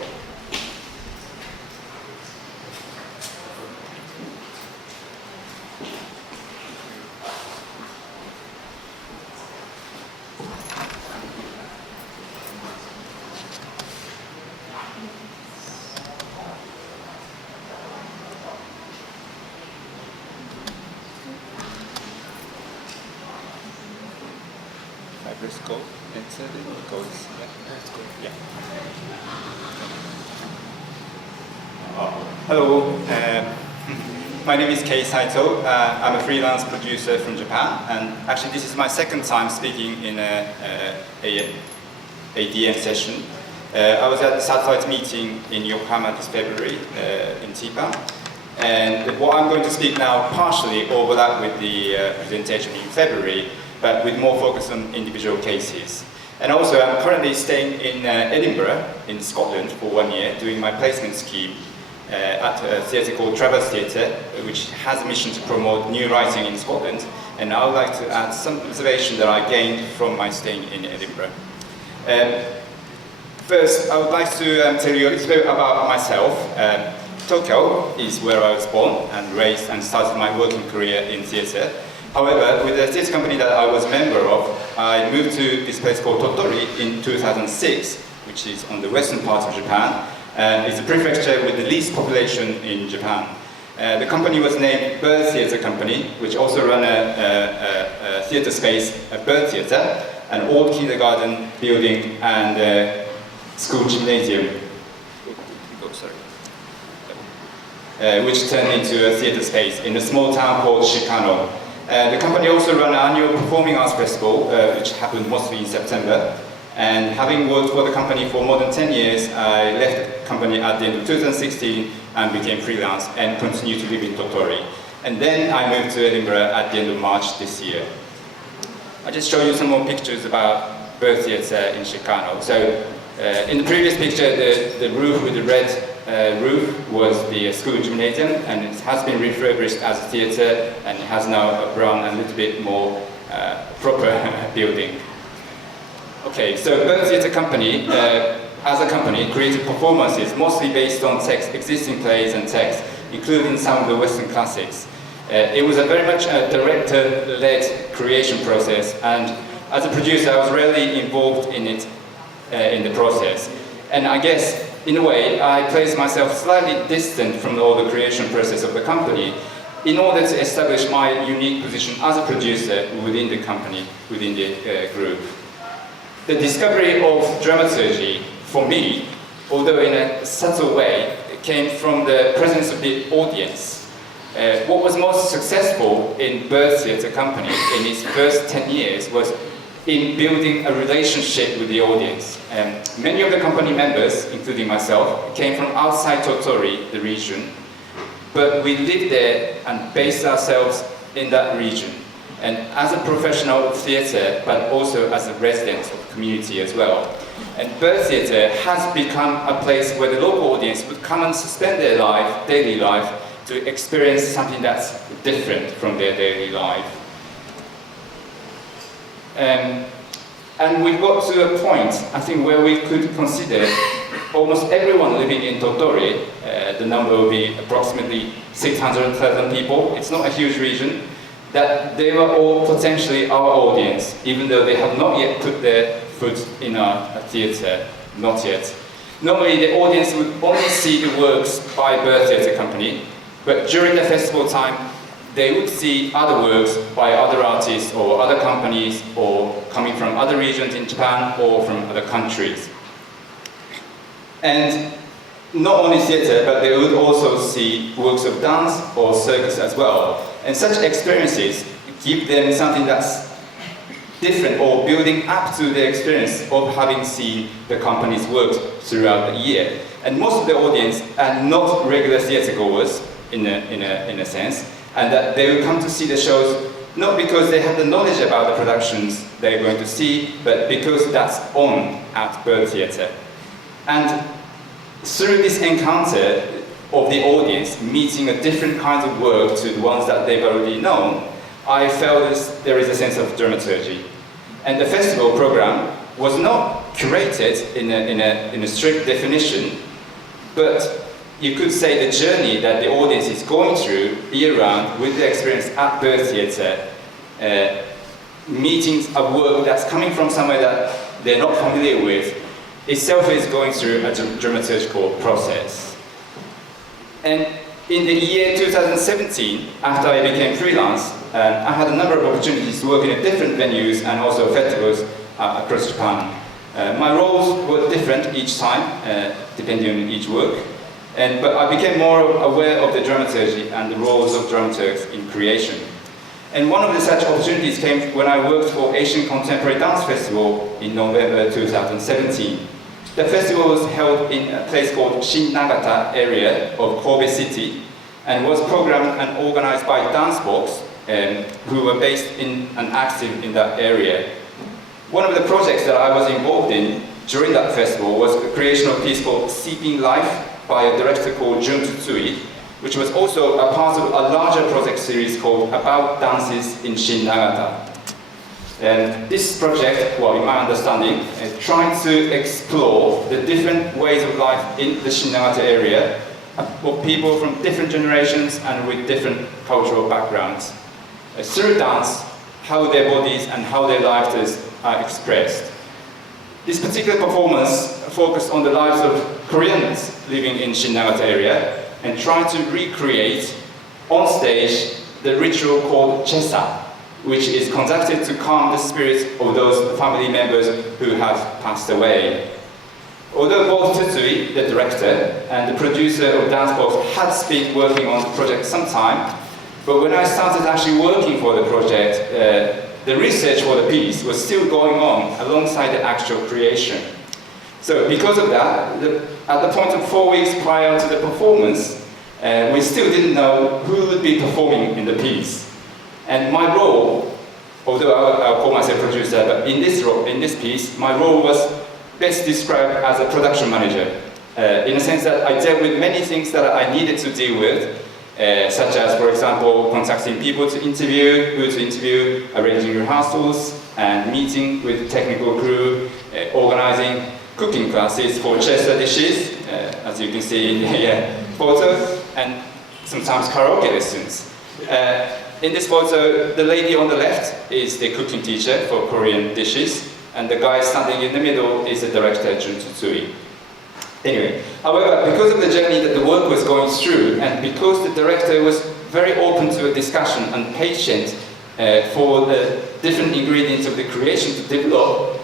Let's go into the goals. Yeah. Hello, my name is KEI SAITO. I'm a freelance producer from Japan, and actually this is my second time speaking in a ADN session. I was at the satellite meeting in Yokohama this February in TPA, and what I'm going to speak now partially overlap with the presentation in February, but with more focus on individual cases. And also, I'm currently staying in Edinburgh, in Scotland, for 1 year, doing my placement scheme at a theatre called Traverse Theatre, which has a mission to promote new writing in Scotland. And I would like to add some observation that I gained from my staying in Edinburgh. First, I would like to tell you a little bit about myself. Tokyo is where I was born and raised and started my working career in theatre. However, with the theatre company that I was a member of, I moved to this place called Tottori in 2006, which is on the western part of Japan. It's a prefecture with the least population in Japan. The company was named Bird Theatre Company, which also ran a theatre space, a bird theatre, an old kindergarten building, and a school gymnasium, which turned into a theatre space in a small town called Shikano. The company also ran an annual Performing Arts Festival, which happened mostly in September. And having worked for the company for more than 10 years, I left the company at the end of 2016 and became freelance and continued to live in Tottori. And then I moved to Edinburgh at the end of March this year. I'll just show you some more pictures about Bird Theatre in Shikano. So in the previous picture, the roof with the red roof was the school gymnasium, and it has been refurbished as a theatre, and it has now a brown and a little bit more proper building. Okay, so Bird Theatre Company, as a company, created performances mostly based on text, existing plays and text, including some of the Western classics. It was a very much a director-led creation process, and as a producer, I was rarely involved in it, in the process. And I guess, in a way, I placed myself slightly distant from all the creation process of the company in order to establish my unique position as a producer within the company, within the group. The discovery of dramaturgy, for me, although in a subtle way, came from the presence of the audience. What was most successful in Bird Theatre Company in its first 10 years was in building a relationship with the audience. Many of the company members, including myself, came from outside Tottori, the region, but we lived there and based ourselves in that region. And as a professional of theatre, but also as a resident of the community as well. And Bird Theatre has become a place where the local audience would come and suspend their life, daily life, to experience something that's different from their daily life. And we got to a point, I think, where we could consider almost everyone living in Tottori. The number will be approximately 600,000 people. It's not a huge region. That they were all potentially our audience, even though they have not yet put their foot in our theatre, not yet. Normally the audience would only see the works by Bird Theatre Company, but during the festival time, they would see other works by other artists or other companies or coming from other regions in Japan or from other countries. And not only theatre, but they would also see works of dance or circus as well. And such experiences give them something that's different or building up to the experience of having seen the company's works throughout the year. And most of the audience are not regular theatre goers in a sense, and that they will come to see the shows not because they have the knowledge about the productions they're going to see, but because that's on at Bird Theatre. And through this encounter of the audience, meeting a different kinds of work to the ones that they've already known, I felt there is a sense of dramaturgy. And the festival program was not curated in a strict definition, but you could say the journey that the audience is going through year-round with the experience at Bird Theatre, meeting a work that's coming from somewhere that they're not familiar with, itself is going through a dramaturgical process. And in the year 2017, after I became freelance, I had a number of opportunities to work in different venues and also festivals across Japan. My roles were different each time, depending on each work. But I became more aware of the dramaturgy and the roles of dramaturgs in creation. And one of the such opportunities came when I worked for Asian Contemporary Dance Festival in November 2017. The festival was held in a place called Shin-Nagata area of Kobe City and was programmed and organized by Dancebox, who were based in and active in that area. One of the projects that I was involved in during that festival was the creation of a piece called Seeping Life by a director called Jun Tsutsui, which was also a part of a larger project series called About Dances in Shin-Nagata. And this project, well, in my understanding, is trying to explore the different ways of life in the Shin-Nagata area for people from different generations and with different cultural backgrounds. Through dance, how their bodies and how their lives are expressed. This particular performance focused on the lives of Koreans living in Shin-Nagata area and trying to recreate on stage the ritual called chesa, which is conducted to calm the spirits of those family members who have passed away. Although both Tsutsui, the director, and the producer of Dancebox had been working on the project some time, but when I started actually working for the project, the research for the piece was still going on alongside the actual creation. So because of that, at the point of 4 weeks prior to the performance, we still didn't know who would be performing in the piece. And my role, although I'll call myself producer, but in this piece, my role was best described as a production manager, in a sense that I dealt with many things that I needed to deal with, such as, for example, contacting people to interview, who to interview, arranging rehearsals, and meeting with technical crew, organizing cooking classes for chesa dishes, as you can see in the photo, and sometimes karaoke lessons. In this photo, the lady on the left is the cooking teacher for Korean dishes, and the guy standing in the middle is the director, Jun Tsutsui. Anyway, however, because of the journey that the work was going through, and because the director was very open to a discussion and patient for the different ingredients of the creation to develop,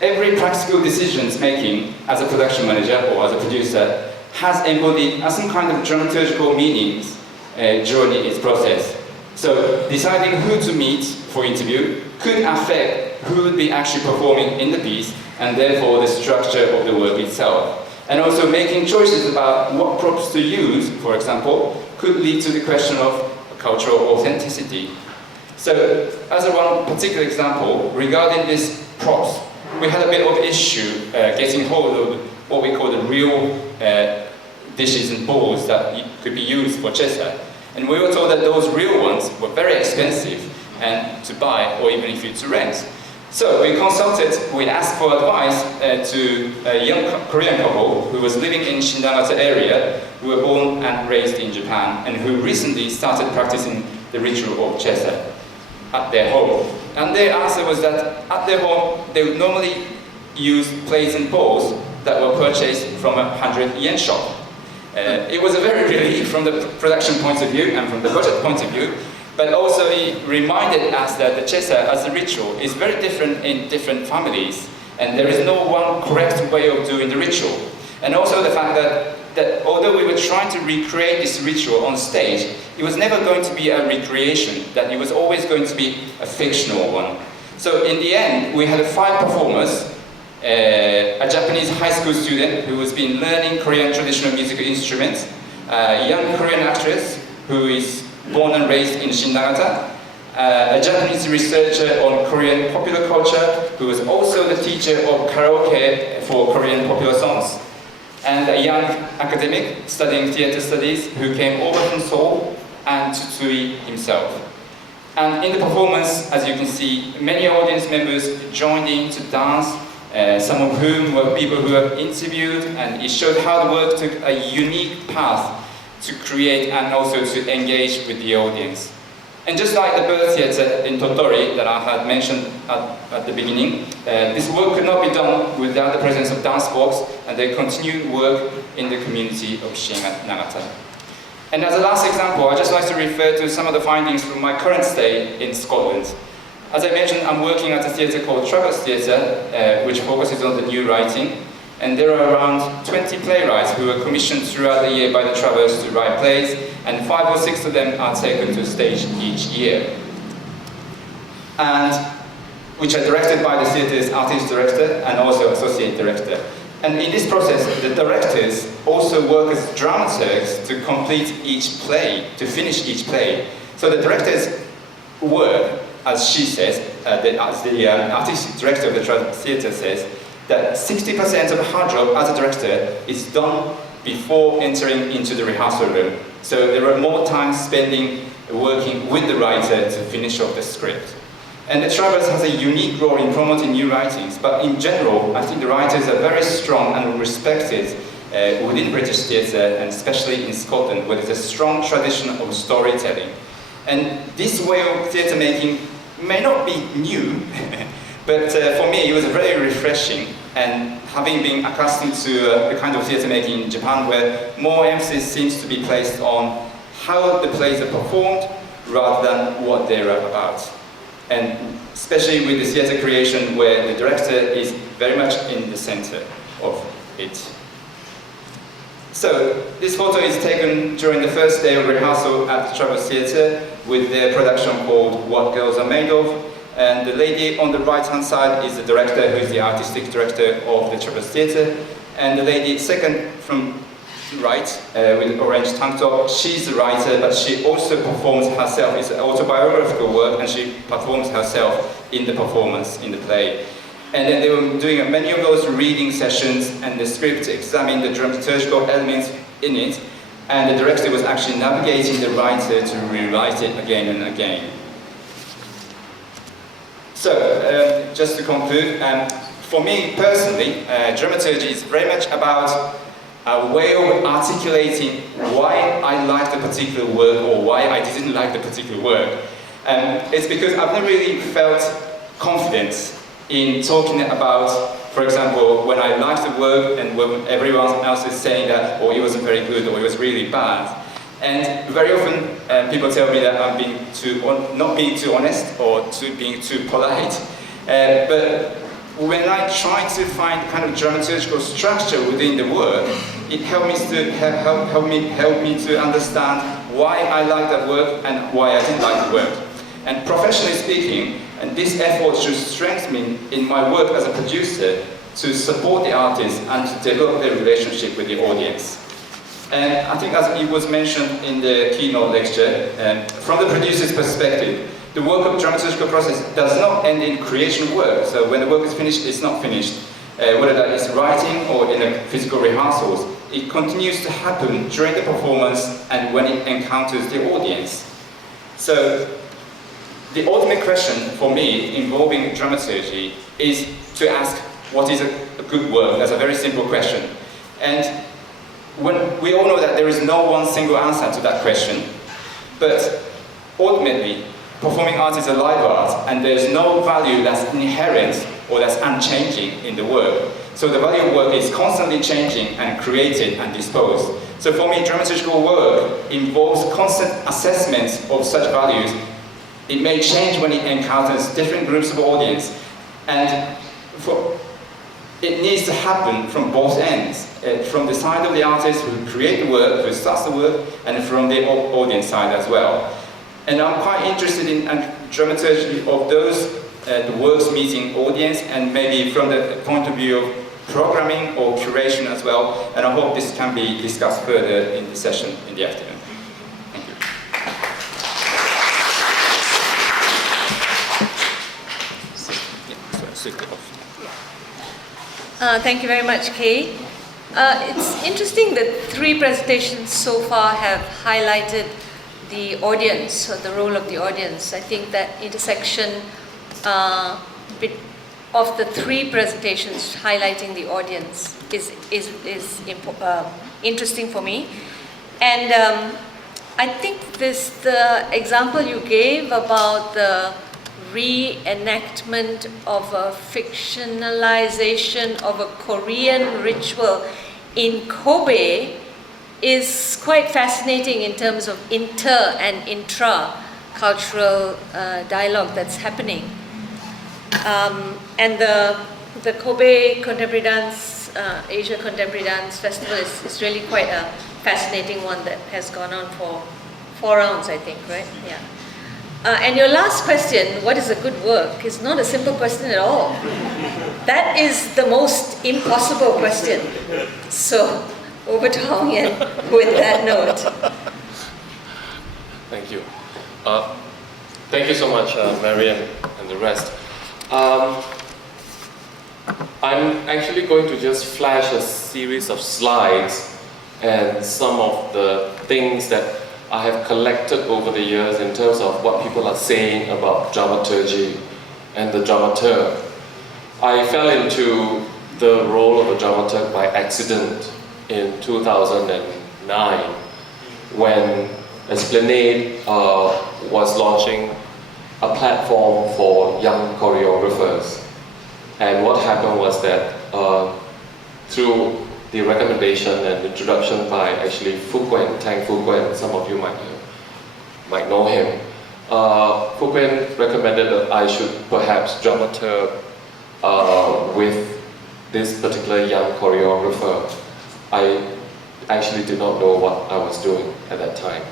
every practical decisions making as a production manager or as a producer has embodied some kind of dramaturgical meanings during its process. So deciding who to meet for interview could affect who would be actually performing in the piece and therefore the structure of the work itself. And also making choices about what props to use, for example, could lead to the question of cultural authenticity. So, as one particular example, regarding these props, we had a bit of issue getting hold of what we call the real dishes and bowls that could be used for chesa. And we were told that those real ones were very expensive and to buy, or even if you to rent. So we asked for advice to a young Korean couple who was living in Shin-Nagata area, who were born and raised in Japan, and who recently started practicing the ritual of chesa at their home. And their answer was that at their home, they would normally use plates and bowls that were purchased from a 100-yen shop. It was a very relief from the production point of view and from the budget point of view, but also it reminded us that the chesa as a ritual is very different in different families, and there is no one correct way of doing the ritual. And also the fact that although we were trying to recreate this ritual on stage, it was never going to be a recreation, that it was always going to be a fictional one. So in the end, we had 5 performers, a Japanese high school student who has been learning Korean traditional musical instruments, a young Korean actress who is born and raised in Shin-Nagata, a Japanese researcher on Korean popular culture, who was also the teacher of karaoke for Korean popular songs, and a young academic studying theatre studies who came over from Seoul, and Tsutsui himself. And in the performance, as you can see, many audience members joined in to dance, some of whom were people who have interviewed, and it showed how the work took a unique path to create and also to engage with the audience. And just like the bird theatre in Totori that I had mentioned at the beginning, this work could not be done without the presence of dance walks and their continued work in the community of Shin Nagata. And as a last example, I'd just like to refer to some of the findings from my current stay in Scotland. As I mentioned, I'm working at a theatre called Travers Theatre, which focuses on the new writing. And there are around 20 playwrights who are commissioned throughout the year by the Travers to write plays, and 5 or 6 of them are taken to stage each year. And which are directed by the theatre's artist director and also associate director. And in this process, the directors also work as dramaturgs to complete each play, to finish each play. So the director's work, as she says, as the artistic director of the theatre says, that 60% of the hard job as a director is done before entering into the rehearsal room. So there are more time spending working with the writer to finish off the script. And the Travers has a unique role in promoting new writings, but in general, I think the writers are very strong and respected within British theatre, and especially in Scotland, where there's a strong tradition of storytelling. And this way of theatre making may not be new, but for me it was very refreshing, and having been accustomed to the kind of theatre making in Japan, where more emphasis seems to be placed on how the plays are performed rather than what they're about. And especially with the theatre creation, where the director is very much in the centre of it. So this photo is taken during the first day of rehearsal at the Travers Theatre with their production called What Girls Are Made Of. And the lady on the right-hand side is the director, who is the artistic director of the Travers Theatre. And the lady second from right, with orange tank top, she's the writer, but she also performs herself. It's an autobiographical work, and she performs herself in the performance, in the play. And then they were doing many of those reading sessions, and the script examined the dramaturgical elements in it, and the director was actually navigating the writer to rewrite it again and again. So, just to conclude, for me personally, dramaturgy is very much about a way of articulating why I liked a particular work or why I didn't like the particular work. It's because I've never really felt confidence in talking about, for example, when I liked the work and when everyone else is saying that, oh, it wasn't very good or it was really bad. And very often people tell me that I'm not being too honest or being too polite. But when I try to find kind of dramaturgical structure within the work, it helped me to understand why I like that work and why I didn't like the work. And professionally speaking, and this effort should strengthen me in my work as a producer to support the artist and to develop their relationship with the audience. And I think, as it was mentioned in the keynote lecture, from the producer's perspective, the work of dramaturgical process does not end in creation work. So when the work is finished, it's not finished. Whether that is writing or in the physical rehearsals, it continues to happen during the performance and when it encounters the audience. So the ultimate question for me involving dramaturgy is to ask, what is a good work? That's a very simple question. And when we all know that there is no one single answer to that question, but ultimately, performing art is a live art, and there's no value that's inherent or that's unchanging in the work. So the value of work is constantly changing and created and disposed. So for me, dramaturgical work involves constant assessment of such values. It may change when it encounters different groups of audience, and it needs to happen from both ends, from the side of the artist who create the work, who starts the work, and from the audience side as well. And I'm quite interested in dramaturgy of those the works meeting audience, and maybe from the point of view of programming or curation as well. And I hope this can be discussed further in the session in the afternoon. Thank you. Thank you very much, Kei. It's interesting that 3 presentations so far have highlighted the audience, or the role of the audience. I think that intersection of the 3 presentations highlighting the audience is interesting for me. And I think the example you gave about the reenactment of a fictionalization of a Korean ritual in Kobe is quite fascinating in terms of inter and intra-cultural dialogue that's happening. And the Kobe Contemporary Dance, Asia Contemporary Dance Festival is really quite a fascinating one that has gone on for 4 rounds, I think, right? Yeah. And your last question, what is a good work, is not a simple question at all. That is the most impossible question. So, over to Hong Yan with that note. Thank you. Thank you so much, Marian and the rest. I'm actually going to just flash a series of slides and some of the things that I have collected over the years in terms of what people are saying about dramaturgy and the dramaturg. I fell into the role of a dramaturg by accident in 2009 when Esplanade was launching a platform for young choreographers. And what happened was that through the recommendation and introduction by actually Fuquen, Tang Fuquen, some of you might know him. Fuquen recommended that I should perhaps dramaturg with this particular young choreographer. I actually did not know what I was doing at that time.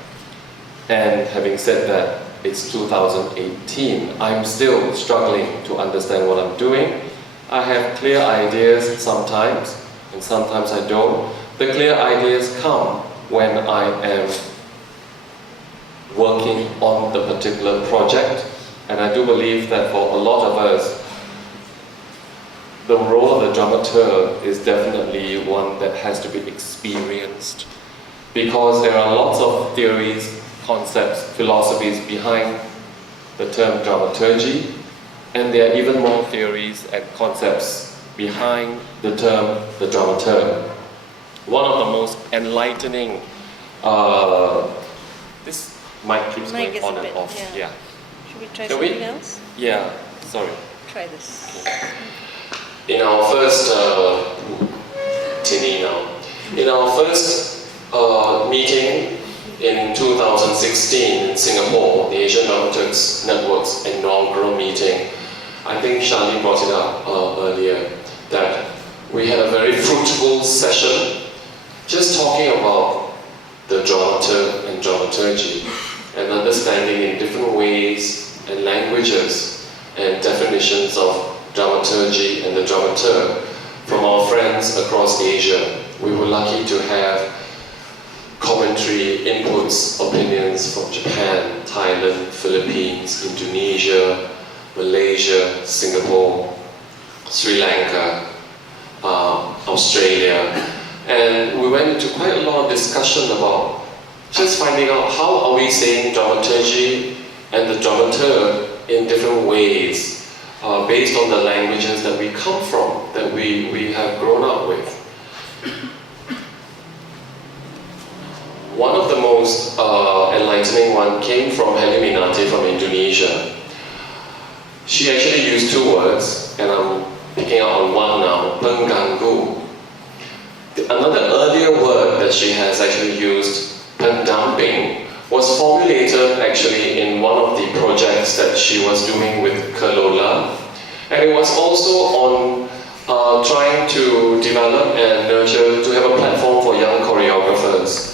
And having said that, it's 2018. I'm still struggling to understand what I'm doing. I have clear ideas sometimes, and sometimes I don't. The clear ideas come when I am working on the particular project, and I do believe that for a lot of us, the role of the dramaturg is definitely one that has to be experienced, because there are lots of theories, concepts, philosophies behind the term dramaturgy, and there are even more theories and concepts behind the term the dramaturg. One of the most enlightening, this mic keeps going on and off. Yeah. Should we try something else? Yeah, sorry. Try this. In our first meeting in 2016 in Singapore, the Asian Dramaturgs Network's inaugural meeting, I think Charlene brought it up earlier, that we had a very fruitful session just talking about the dramaturg and dramaturgy and understanding in different ways and languages and definitions of dramaturgy and the dramaturg from our friends across Asia. We were lucky to have commentary, inputs, opinions from Japan, Thailand, Philippines, Indonesia, Malaysia, Singapore, Sri Lanka, Australia, and we went into quite a lot of discussion about just finding out how are we saying dramaturgy and the dramaturg in different ways based on the languages that we come from, that we have grown up with. One of the most enlightening one came from Heliminati from Indonesia. She actually used 2 words, and I'm picking out on one now, pengganggu. Another earlier word that she has actually used, pendamping, was formulated actually in one of the projects that she was doing with Kelola. And it was also on trying to develop and nurture, to have a platform for young choreographers.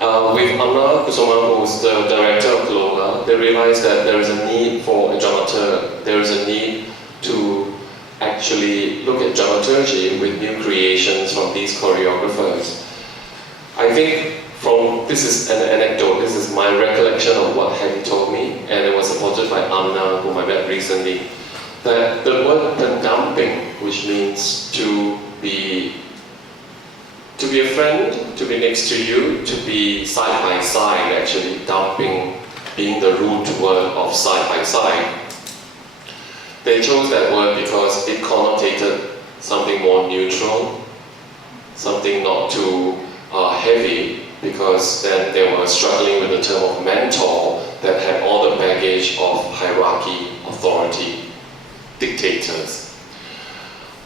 With Anna Kusuma, who's the director of Kelola, they realized that there is a need for a dramaturg. There is a need to actually look at dramaturgy with new creations from these choreographers. I think this is an anecdote, this is my recollection of what Hedy told me, and it was supported by Amna, whom I met recently. that the word pendamping, which means to be a friend, to be next to you, to be side by side, actually, dumping being the root word of side by side. They chose that word because it connotated something more neutral, something not too heavy, because then they were struggling with the term of mentor that had all the baggage of hierarchy, authority, dictators.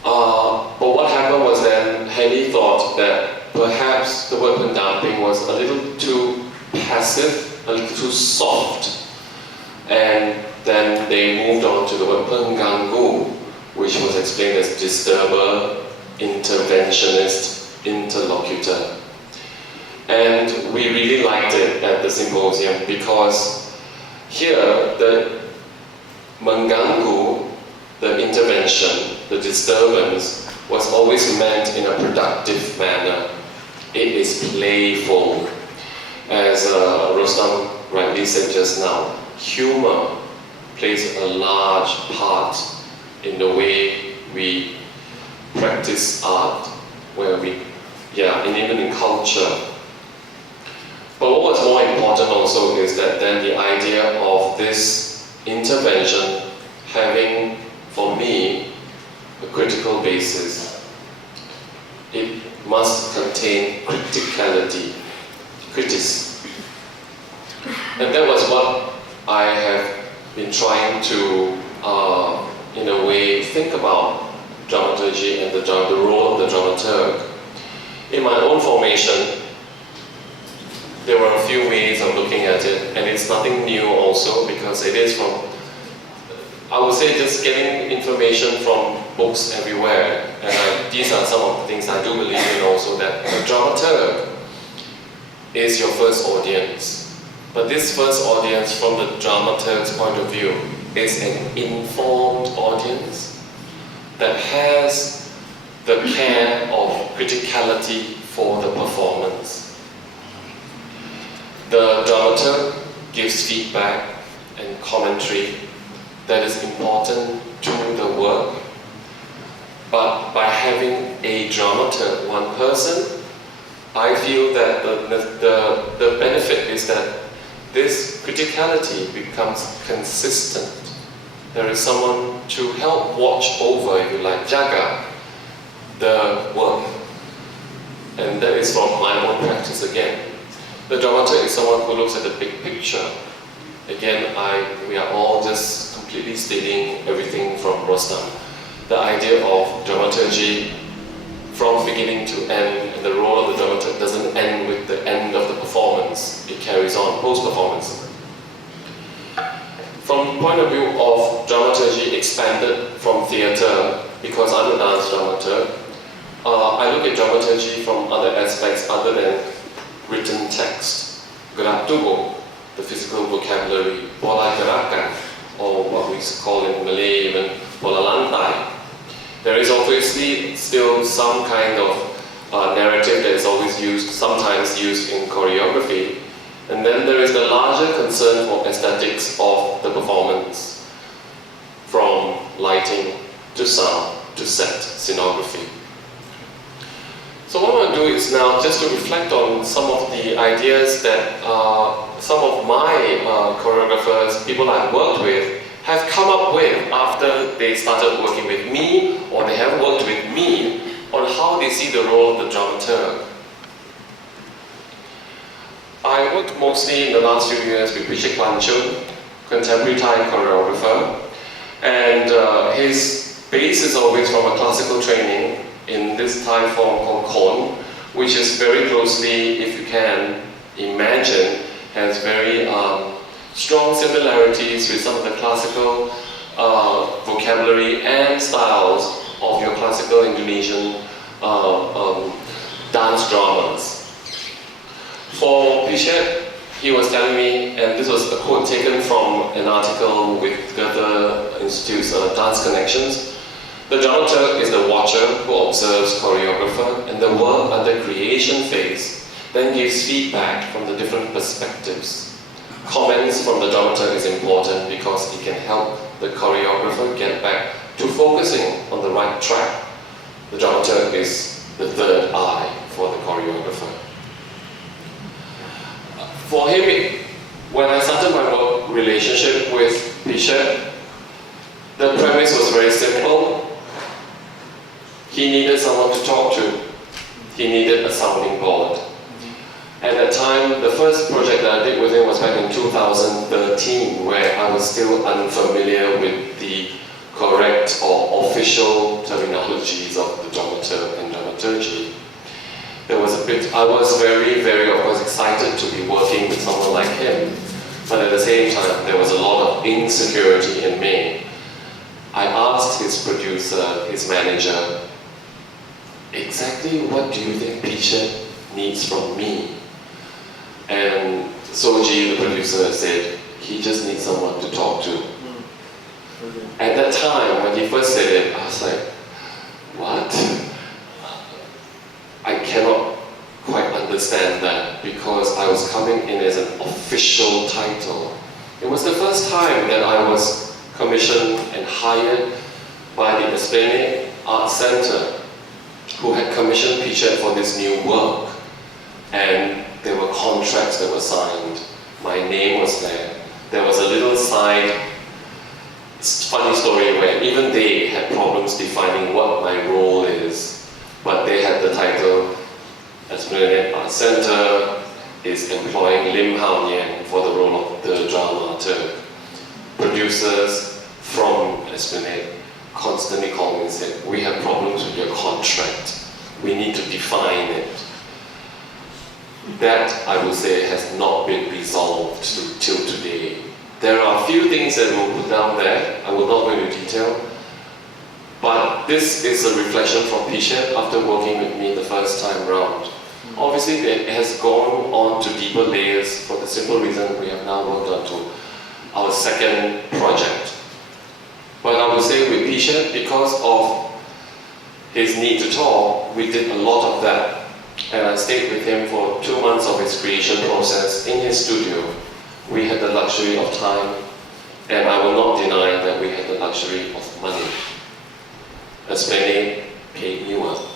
But what happened was then Henny thought that perhaps the word pendamping was a little too passive, a little too soft, and then they moved on to the word pengganggu, which was explained as disturber, interventionist, interlocutor. And we really liked it at the symposium because here the mengganggu, the intervention, the disturbance, was always meant in a productive manner. It is playful. As Rostam rightly said just now, humor plays a large part in the way we practice art, where we, and even in culture. But what was more important also is that then the idea of this intervention having, for me, a critical basis. It must contain criticality, criticism. And that was what I have been trying to, in a way, think about dramaturgy and the role of the dramaturg. In my own formation, there were a few ways of looking at it, and it's nothing new also, because it is from, I would say, just getting information from books everywhere. And these are some of the things I do believe in also, that the dramaturg is your first audience. But this first audience, from the dramaturg's point of view, is an informed audience that has the care of criticality for the performance. The dramaturg gives feedback and commentary that is important to the work. But by having a dramaturg, one person, I feel that the benefit is that this criticality becomes consistent. There is someone to help watch over, if you like, jaga the work. And that is from my own practice again. The dramaturg is someone who looks at the big picture. Again, we are all just completely stating everything from Rostam. The idea of dramaturgy from beginning to end, and the role of the dramaturg doesn't end with the end of the performance. It carries on post-performance. From the point of view of dramaturgy expanded from theatre, because I'm a dance dramaturg, I look at dramaturgy from other aspects other than written text. Gerak tubuh, the physical vocabulary, pola gerakan, or what we call in Malay even pola lantai. There is obviously still some kind of narrative that is always used, sometimes used in choreography. And then there is the larger concern for aesthetics of the performance, from lighting to sound to set, scenography. So what I want to do is now just to reflect on some of the ideas that some of my choreographers, people I've worked with, have come up with after they started working with me, or they have worked with me, on how they see the role of the dramaturg. I worked mostly in the last few years with Pichet Klunchun, contemporary Thai choreographer, and his base is always from a classical training in this Thai form called Kon, which is very closely, if you can imagine, has very strong similarities with some of the classical vocabulary and styles of your classical Indonesian dance dramas. For Pichet, he was telling me, and this was a quote taken from an article with Goethe Institute's Dance Connections, the dramaturg is the watcher who observes choreographer, and the work at the creation phase then gives feedback from the different perspectives. Comments from the dramaturg is important because it can help the choreographer get back to focusing on the right track. The dramaturg is the third eye for the choreographer. For him, when I started my work relationship with Pichet, the premise was very simple. He needed someone to talk to. He needed a sounding board. At that time, the first project that I did with him was back in 2013, where I was still unfamiliar with the correct or official terminologies of the dramaturg and dramaturgy. I was very, very, of course, excited to be working with someone like him, but at the same time, there was a lot of insecurity in me. I asked his producer, his manager, exactly what do you think Pichet needs from me? And Soji, the producer, said, he just needs someone to talk to. At that time, when he first said it, I was like, what? I cannot quite understand that, because I was coming in as an official title. It was the first time that I was commissioned and hired by the Esplanade Arts Center, who had commissioned Pichet for this new work. And there were contracts that were signed. My name was there. There was a little side funny story where even they had problems defining what my role is, but they had the title Esplanade Arts Center is employing Lim How Ngeen for the role of the dramaturg. Producers from Esplanade constantly called me and said, we have problems with your contract. We need to define it. That, I would say, has not been resolved till today. There are a few things that we'll put down there. I will not go into detail. But this is a reflection from Pichet after working with me the first time round. Obviously, it has gone on to deeper layers for the simple reason we have now worked on to our second project. But I would say with Pichet, because of his need to talk, we did a lot of that. And I stayed with him for 2 months of his creation process in his studio. We had the luxury of time, and I will not deny that we had the luxury of money. Esplanade paid me well,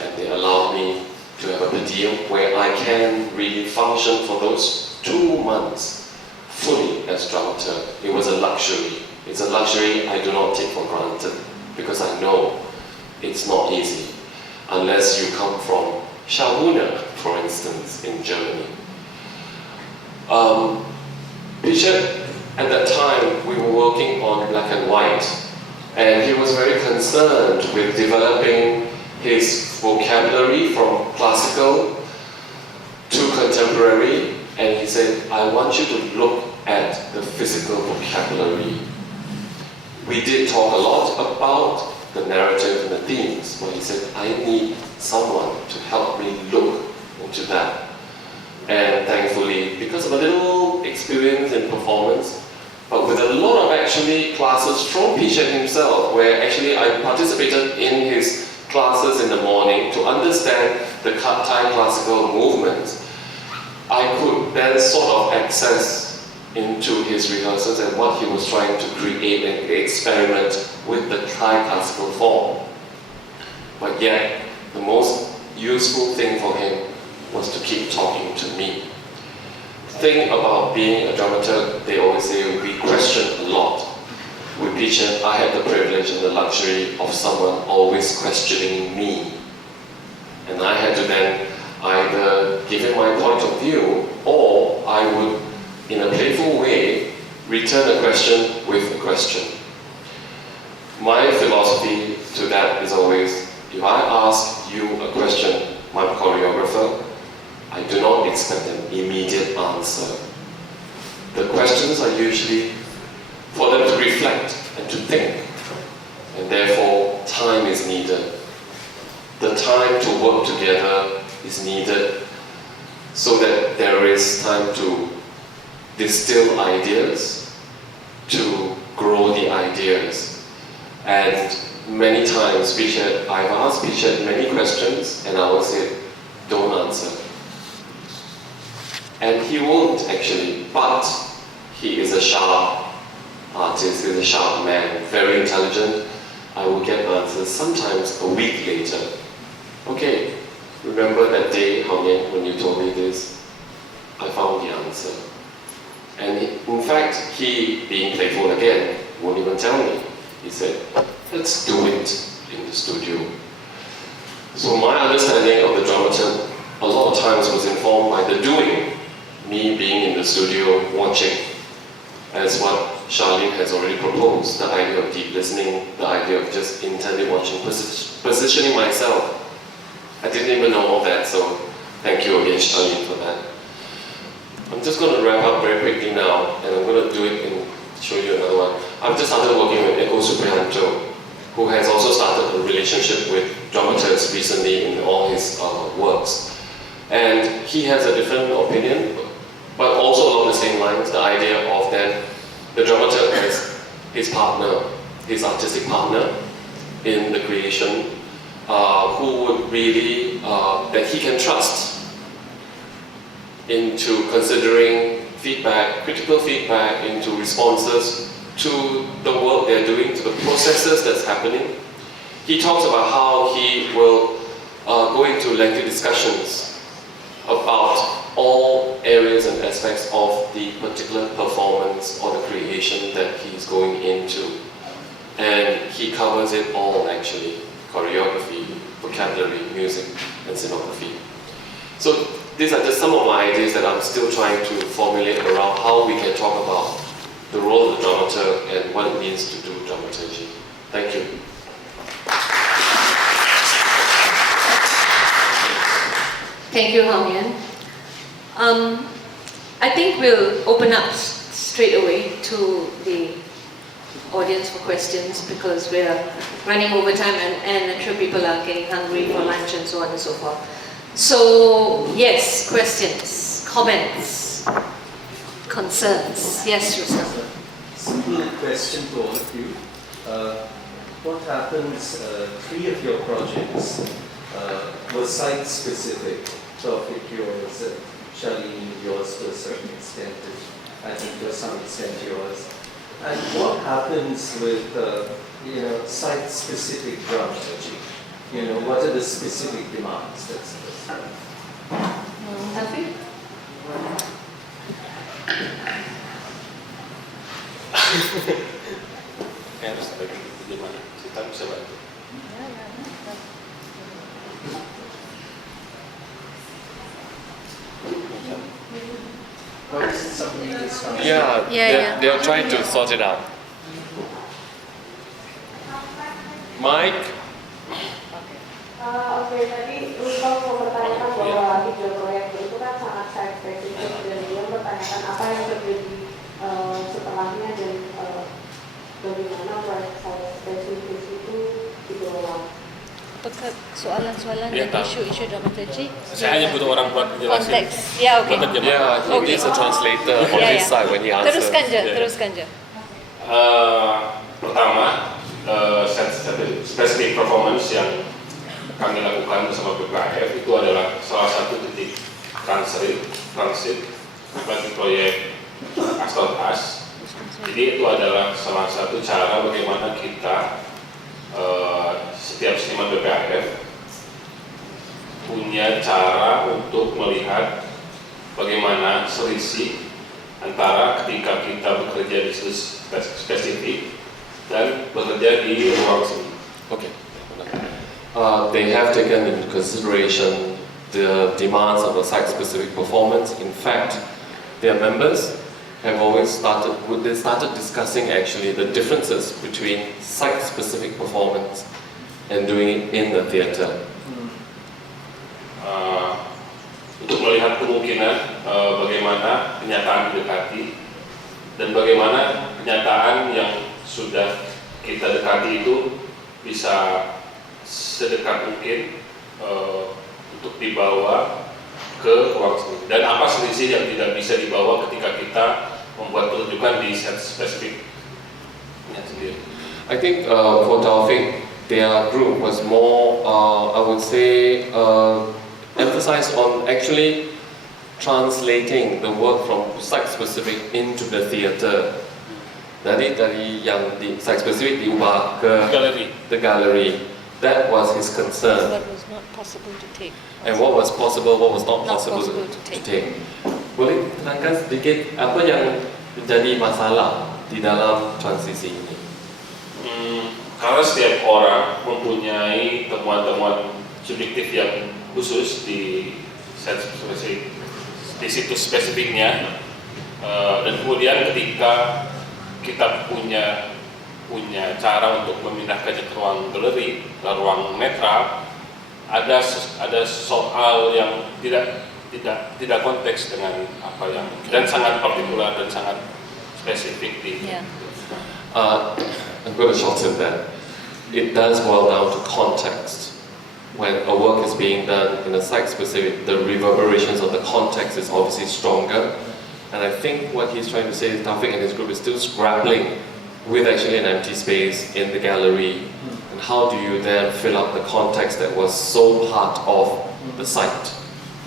and they allowed me to have a deal where I can really function for those 2 months fully as dramaturg. It was a luxury. It's a luxury I do not take for granted, because I know it's not easy unless you come from Schaubühne, for instance, in Germany. Pichet, at that time, we were working on black and white, and he was very concerned with developing his vocabulary from classical to contemporary, and he said, I want you to look at the physical vocabulary. We did talk a lot about the narrative and the themes, but he said, I need someone to help me look into that. And thankfully, because of a little experience in performance, but with a lot of actually classes from Pichet himself, where actually I participated in his classes in the morning to understand the Thai classical movements, I could then sort of access into his rehearsals and what he was trying to create and experiment with the Thai classical form. But yet, the most useful thing for him was to keep talking to me. The thing about being a dramaturg, they always say we question a lot. With Pichet, I had the privilege and the luxury of someone always questioning me. And I had to then either give him my point of view, or I would, in a playful way, return a question with a question. My philosophy to that is always, if I ask you a question, my choreographer, I do not expect an immediate answer. The questions are usually for them to reflect and to think, and therefore time is needed. The time to work together is needed so that there is time to distill ideas, to grow the ideas. And many times I've asked Pichet many questions, and I will say, don't answer. And he won't actually, but he is a sharp artist, he's a sharp man, very intelligent. I will get answers sometimes a week later. Okay, remember that day, Hao Nian, when you told me this? I found the answer. And in fact, he, being playful again, won't even tell me. He said, let's do it in the studio. So my understanding of the dramaturg a lot of times was informed by the doing, me being in the studio watching, as what Charlene has already proposed, the idea of deep listening, the idea of just intently watching, positioning myself. I didn't even know all that, so thank you again, Charlene, for that. I'm just going to wrap up very quickly now, and I'm going to do it and show you another one. I've just started working with Supriyanto, who has also started a relationship with dramaturgs recently in all his works. And he has a different opinion, but also along the same lines, the idea of that the dramaturg as his partner, his artistic partner in the creation, who would really, that he can trust into considering feedback, critical feedback, into responses to the work they're doing, to the processes that's happening. He talks about how he will go into lengthy discussions about all areas and aspects of the particular performance or the creation that he's going into. And he covers it all actually, choreography, vocabulary, music, and scenography. So these are just some of my ideas that I'm still trying to formulate around how we can talk about the role of the dramaturg and what it means to do dramaturgy. Thank you. Thank you, Hao Nian. I think we'll open up straight away to the audience for questions because we're running over time and I'm sure people are getting hungry for lunch and so on and so forth. So, yes, questions, comments, concerns. Yes, Rustam. Simple question to all of you. What happens, 3 of your projects were site-specific. TAUFIK, yours, Charlene, yours to a certain extent, I think to some extent yours. And what happens with site-specific dramaturgy? What are the specific demands? That's TAUFIK? Harus ada gimana? Kita bisa bantu. Yeah, they're trying to sort it out. Mike? Oke, tadi Rustam mempertanyakan bahwa 3 proyek itu kan sangat site spesifik dan dia mempertanyakan apa yang terjadi setelahnya dan bagaimana proyek site spesifik itu dikelola. Apakah soalan-soalan dan isu-isu dramaturgi? Saya hanya butuh orang buat jelasin. Konteks. Ya, oke. Yeah, he is a translator on his side when he answers. Teruskan je. Pertama, specific performance yang kami lakukan bersama BPAF itu adalah salah satu titik transit bagi proyek Astor As. Jadi itu adalah salah satu cara bagaimana kita setiap seniman BPAF punya cara untuk melihat bagaimana selisih antara ketika kita bekerja di spesifik dan bekerja di ruang seni. Okay. They have taken into consideration the demands of a site-specific performance. In fact, their members have always started discussing actually the differences between site-specific performance and doing it in the theatre. Untuk melihat kemungkinan bagaimana kenyataan didekati dan bagaimana kenyataan yang sudah kita dekati itu bisa sedekat mungkin untuk dibawa ke ruang seni dan apa selisih yang tidak bisa dibawa ketika kita membuat pertunjukan di set spesifiknya sendiri. I think for TAUFIK, their group was more, I would say, emphasized on actually translating the work from site-specific into the theatre. Dari yang di site specific diubah ke Gallery. the gallery. That was his concern. What was not possible to take. And what was possible, what was not Not possible possible to to take. Boleh terangkan sedikit apa yang menjadi masalah di dalam transisi ini? Karena setiap orang mempunyai temuan-temuan subjektif yang khusus di situs spesifiknya, dan kemudian ketika kita punya cara untuk memindahkannya ke ruang galeri, ke ruang netral, ada soal yang tidak konteks dengan apa yang dan sangat partikular dan sangat spesifik di. Yeah. I'm going to shorten that. It does boil down to context. When a work is being done in a site-specific, the reverberations of the context is obviously stronger. And I think what he's trying to say is Taufik and his group is still grappling with actually an empty space in the gallery. And how do you then fill up the context that was so part of the site?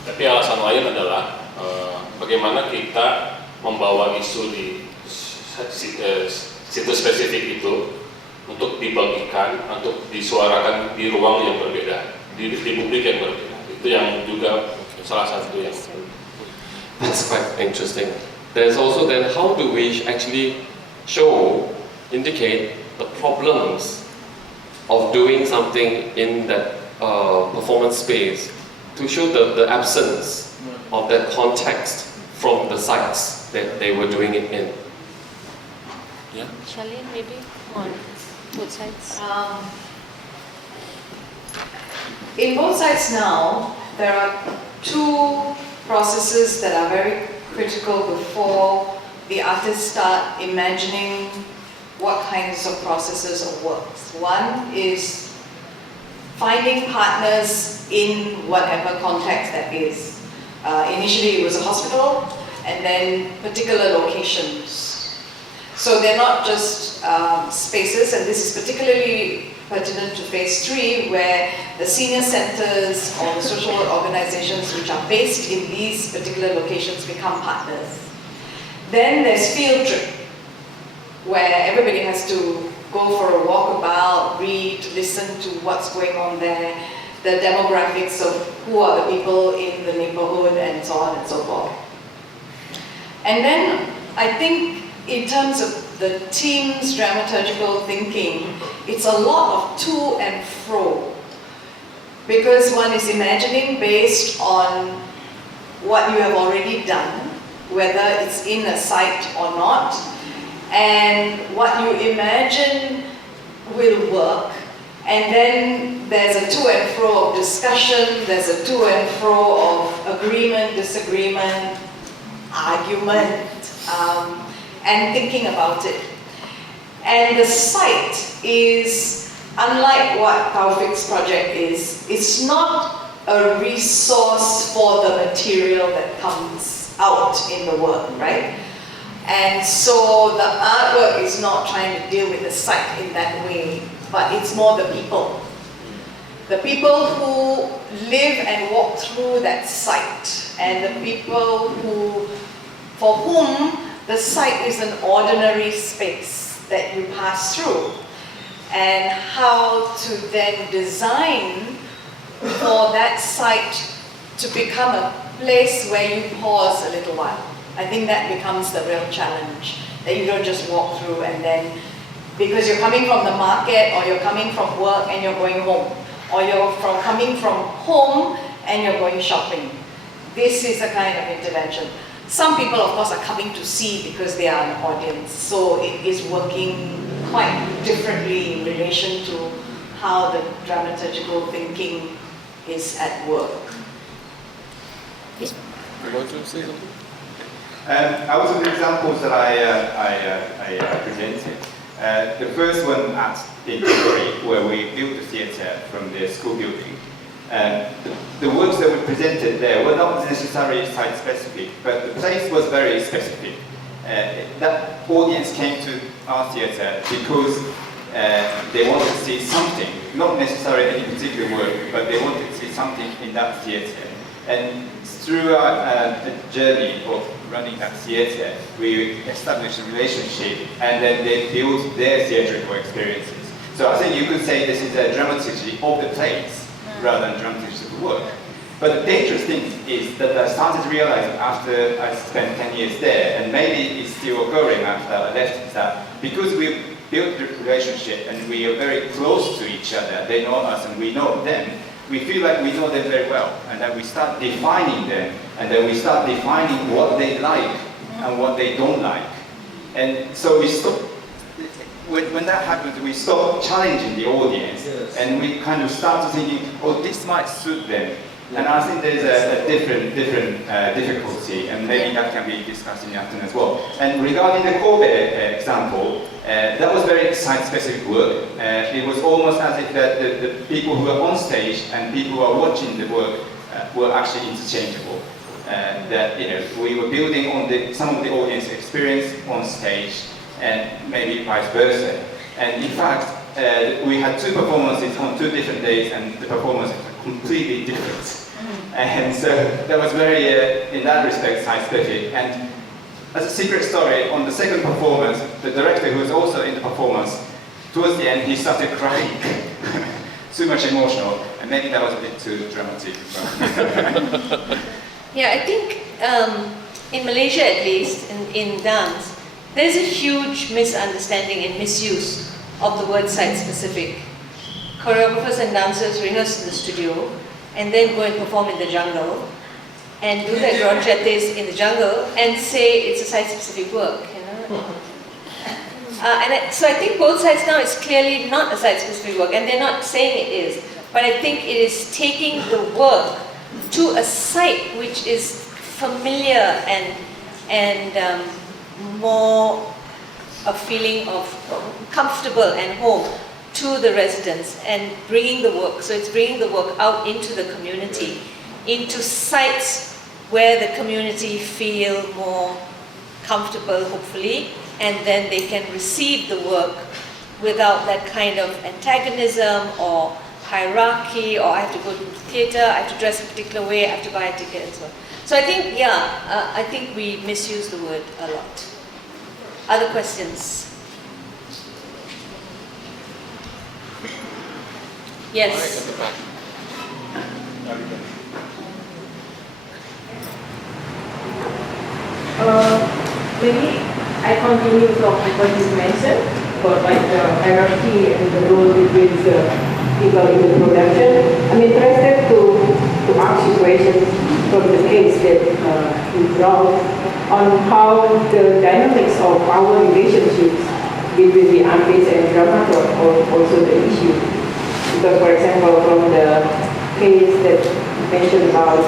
Tapi alasan lain adalah bagaimana kita membawa isu di situs spesifik itu untuk dibagikan, untuk disuarakan di ruang yang berbeda, di publik yang berbeda. Itu yang juga salah satu yang. That's quite interesting. There's also then how do we actually indicate the problems of doing something in that performance space to show the absence of that context from the sites that they were doing it in. Yeah. Charlene, maybe on both sides. In both sides now, there are two processes that are very critical before the artists start imagining what kinds of processes or works. One is finding partners in whatever context that is. Initially it was a hospital, and then particular locations. So they're not just spaces, and this is particularly pertinent to phase 3, where the senior centers or the social work organizations which are based in these particular locations become partners. Then there's field trip, where everybody has to go for a walkabout, read, listen to what's going on there, the demographics of who are the people in the neighborhood, and so on and so forth. And then I think in terms of the team's dramaturgical thinking, it's a lot of to and fro, because one is imagining based on what you have already done, whether it's in a site or not, and what you imagine will work. And then there's a to and fro of discussion, there's a to and fro of agreement, disagreement, argument, and thinking about it. And the site is, unlike what Taufik's project is, it's not a resource for the material that comes out in the work, right? And so the artwork is not trying to deal with the site in that way, but it's more the people. The people who live and walk through that site, and the people for whom the site is an ordinary space that you pass through, and how to then design for that site to become a place where you pause a little while. I think that becomes the real challenge, that you don't just walk through and then, because you're coming from the market, or you're coming from work and you're going home, or you're coming from home and you're going shopping. This is a kind of intervention. Some people, of course, are coming to see because they are an audience, so it is working quite differently in relation to how the dramaturgical thinking is at work. You want to say something? Out of the examples that I presented, the first one at the gallery, where we built the theatre from the school building, the works that we presented there were not necessarily site-specific, but the place was very specific. That audience came to our theatre because they wanted to see something, not necessarily any particular work, but they wanted to see something in that theatre. And through a journey of running that theatre, we establish a relationship, and then they build their theatrical experiences. So I think you could say this is a dramaturgy of the plays rather than dramaturgy of the work. But the dangerous thing is that I started realizing after I spent 10 years there, and maybe it's still occurring after I left, is that because we built the relationship and we are very close to each other, they know us and we know them, we feel like we know them very well, and then we start defining them, and then we start defining what they like and what they don't like. And so we stop, when that happens, we stop challenging the audience, yes. and we kind of start thinking, oh, this might suit them. And I think there's a different difficulty, and maybe that can be discussed in the afternoon as well. And regarding the Kobe example, that was very site-specific work. It was almost as if that the people who were on stage and people who are watching the work were actually interchangeable. That we were building on some of the audience experience on stage, and maybe vice versa. And in fact, we had two performances on 2 different days, and the performances were completely different. And so that was very, in that respect, scientific. And as a secret story, on the second performance, the director who was also in the performance, towards the end, he started crying. Too much emotional, and maybe that was a bit too dramatic. Yeah, I think in Malaysia at least, in dance, there's a huge misunderstanding and misuse of the word site-specific. Choreographers and dancers rehearse in the studio, and then go and perform in the jungle, and do their granjetes in the jungle, and say it's a site-specific work, so I think both sides now, it's clearly not a site-specific work, and they're not saying it is, but I think it is taking the work to a site which is familiar and more a feeling of comfortable and home to the residents, and bringing the work. So it's bringing the work out into the community, into sites where the community feel more comfortable, hopefully, and then they can receive the work without that kind of antagonism or hierarchy, or I have to go to the theatre, I have to dress a particular way, I have to buy a ticket, and so on. So I think, I think we misuse the word a lot. Other questions? Yes. Maybe I continue from what you mentioned about like the hierarchy and the role between the people in the production. I'm interested to ask you questions from the case that you brought on how the dynamics of power relationships between the artist and dramaturg are also the issue. Because, for example, from the case that you mentioned about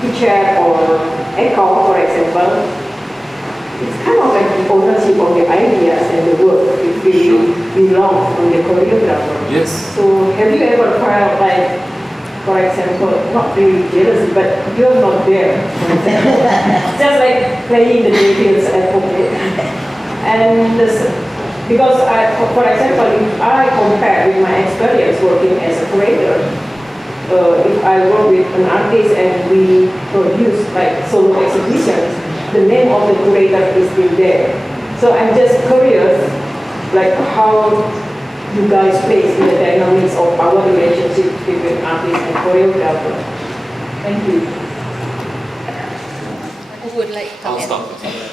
Pichet or Echo, for example, it's kind of like the ownership of the ideas and the work. It really belongs on the choreographer. Yes. So, have you ever felt like, for example, not really jealous, but you're not there, for example. Just like playing the devil's advocate. And because, for example, if I compare with my experience working as a curator, if I work with an artist and we produce like solo exhibitions, the name of the curator is still there. So I'm just curious, like how you guys place in the dynamics of our relationship between artist and choreographer. Thank you. Who would like to I'll comment? start.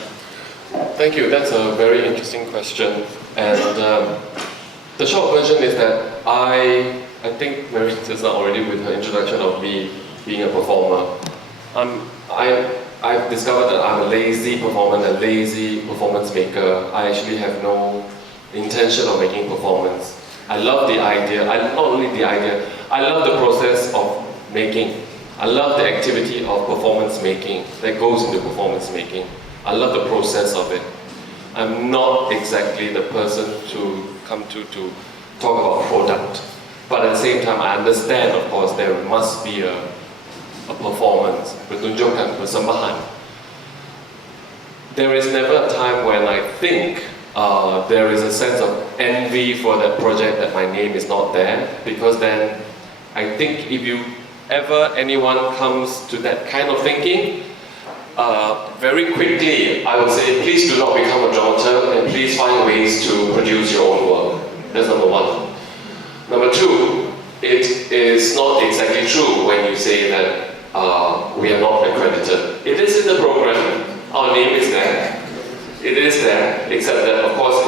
Thank you. That's a very interesting question. And the short version is that I think Mary is already with her introduction of me being a performer. I've discovered that I'm a lazy performer, a lazy performance maker. I actually have no intention of making performance. I love the idea. Not only the idea, I love the process of making. I love the activity of performance making that goes into performance making. I love the process of it. I'm not exactly the person to come to talk about product. But at the same time, I understand, of course, there must be a performance, pertunjukan, persembahan. There is never a time when I think there is a sense of envy for that project that my name is not there, because then I think if anyone comes to that kind of thinking, very quickly, I would say, please do not become a dramaturg and please find ways to produce your own work. That's number one. Number two, it is not exactly true when you say that we are not accredited. It is in the program, our name is there. It is there, except that of course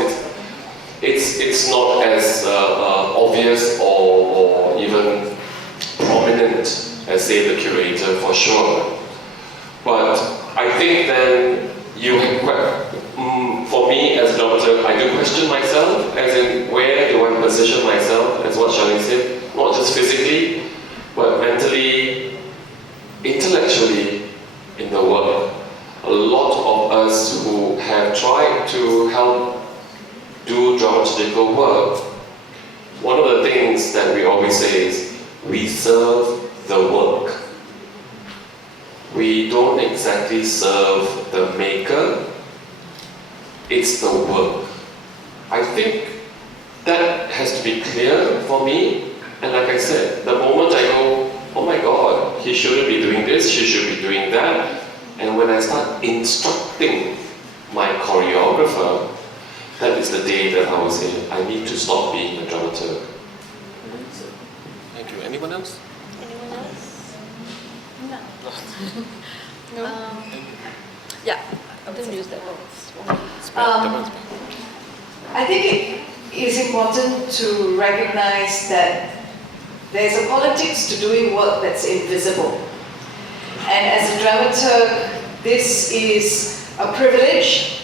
it's not as obvious or even prominent as say the curator for sure. But I think then you for me as a dramaturg, I do question myself, as in where do I position myself, as what Charlene said, not just physically, but mentally, intellectually in the work. A lot of us who have tried to help do dramaturgical work, one of the things that we always say is, we serve the work. We don't exactly serve the maker, it's the work. I think that has to be clear for me, and like I said, the moment I go, oh my God, he shouldn't be doing this, she should be doing that, and when I start instructing my choreographer, that is the day that I will say, I need to stop being a dramaturg. Thank you. Anyone else? Anyone else? No. Yeah. I don't use that word. I think it is important to recognize that there's a politics to doing work that's invisible. And as a dramaturg, this is a privilege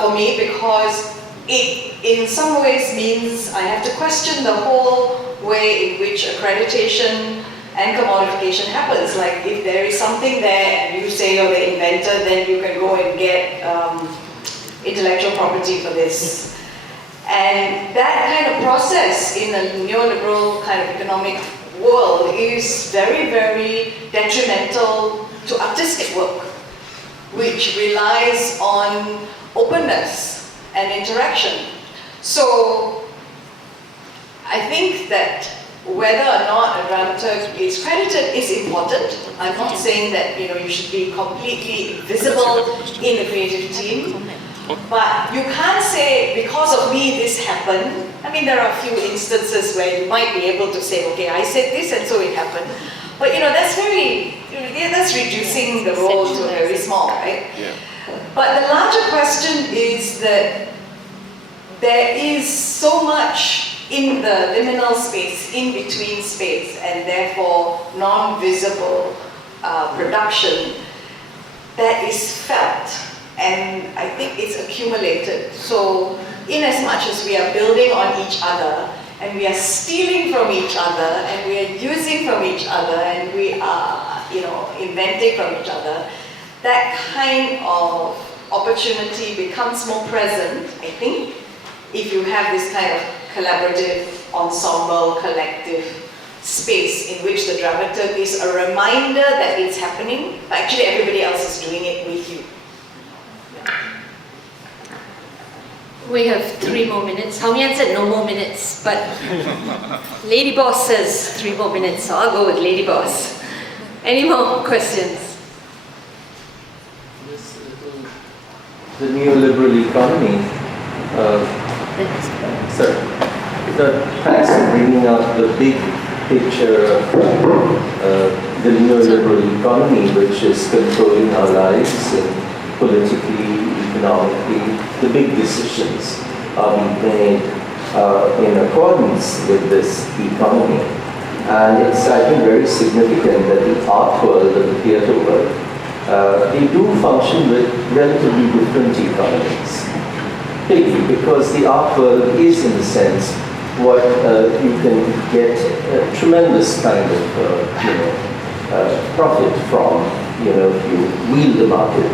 for me because it in some ways means I have to question the whole way in which accreditation and commodification happens. Like if there is something there and you say you're the inventor, then you can go and get intellectual property for this. And that kind of process in a neoliberal kind of economic world is very, very detrimental to artistic work, which relies on openness and interaction. So I think that whether or not a dramaturg is credited is important. I'm not saying that you should be completely visible in the creative team, but you can't say because of me this happened. I mean, there are a few instances where you might be able to say, okay, I said this and so it happened. But that's reducing the role to very small, right? Yeah. But the larger question is that there is so much in the liminal space, in between space, and therefore non-visible production that is felt, and I think it's accumulated. So in as much as we are building on each other, and we are stealing from each other, and we are using from each other, and we are inventing from each other, that kind of opportunity becomes more present, I think, if you have this kind of collaborative, ensemble, collective space in which the dramaturg is a reminder that it's happening, but actually everybody else is doing it with you. We have 3 more minutes. Hao Ngian said no more minutes, but Lady Boss says 3 more minutes, so I'll go with Lady Boss. Any more questions? The neoliberal economy. Thanks for bringing up the big picture of the neoliberal economy, which is controlling our lives politically, economically. The big decisions are being made in accordance with this economy. And it's, I think, very significant that the art world and the theatre world, they do function with relatively different economies. Because the art world is, in a sense, what you can get a tremendous kind of profit from, if you wield the market.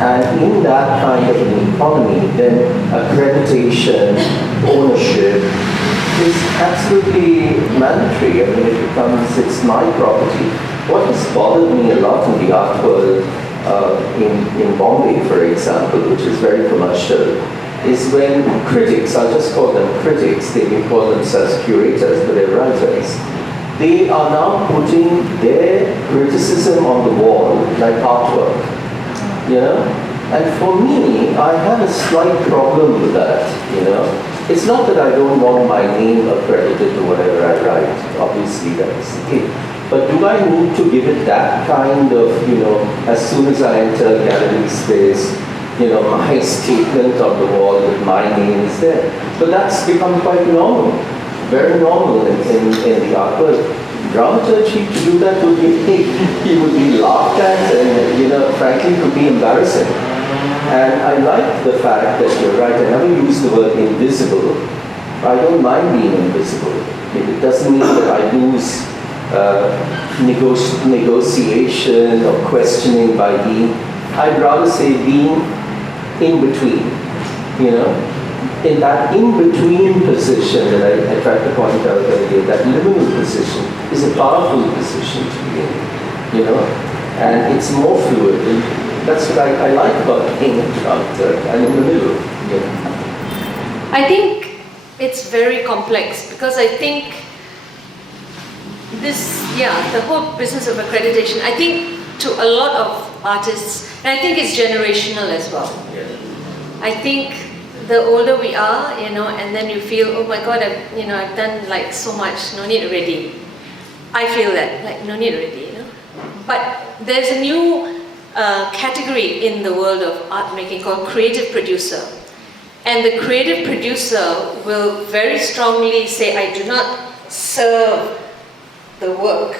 And in that kind of an economy, then accreditation, ownership is absolutely mandatory. I mean, it's my property. What has bothered me a lot in the art world, in Bombay, for example, which is very commercial, is when critics, I'll just call them critics, they may call themselves curators, but they're writers, they are now putting their criticism on the wall like artwork, you know. And for me, I have a slight problem with that, you know. It's not that I don't want my name accredited to whatever I write, obviously that's the case. But do I need to give it that kind of, you know, as soon as I enter a gallery space, you know, my statement on the wall with my name is there. But that's become quite normal, very normal in the art world. Dramaturgy, to do that would be, he would be laughed at and, you know, frankly could be embarrassing. And I like the fact that you're right, I never use the word invisible. I don't mind being invisible. It doesn't mean that I lose negotiation or questioning by being, I'd rather say being in between, you know, in that in-between position that I tried to point out earlier, that liminal position is a powerful position to be in, you know, and it's more fluid. And that's what I like about being a dramaturg. I'm in the middle, you know. I think it's very complex because I think the whole business of accreditation, I think to a lot of artists, and I think it's generational as well. I think the older we are, you know, and then you feel, oh my God, I've done like so much, no need already. I feel that, like no need already, you know. But there's a new category in the world of art making called creative producer. And the creative producer will very strongly say, I do not serve the work.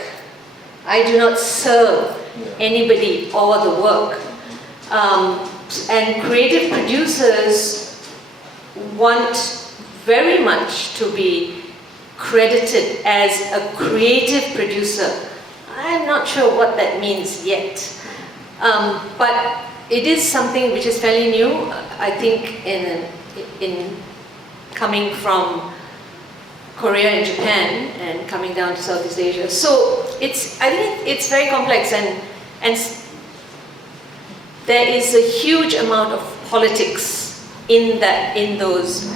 I do not serve anybody or the work. And creative producers want very much to be credited as a creative producer. I'm not sure what that means yet. But it is something which is fairly new, I think, in coming from Korea and Japan and coming down to Southeast Asia. So I think it's very complex, and there is a huge amount of politics in those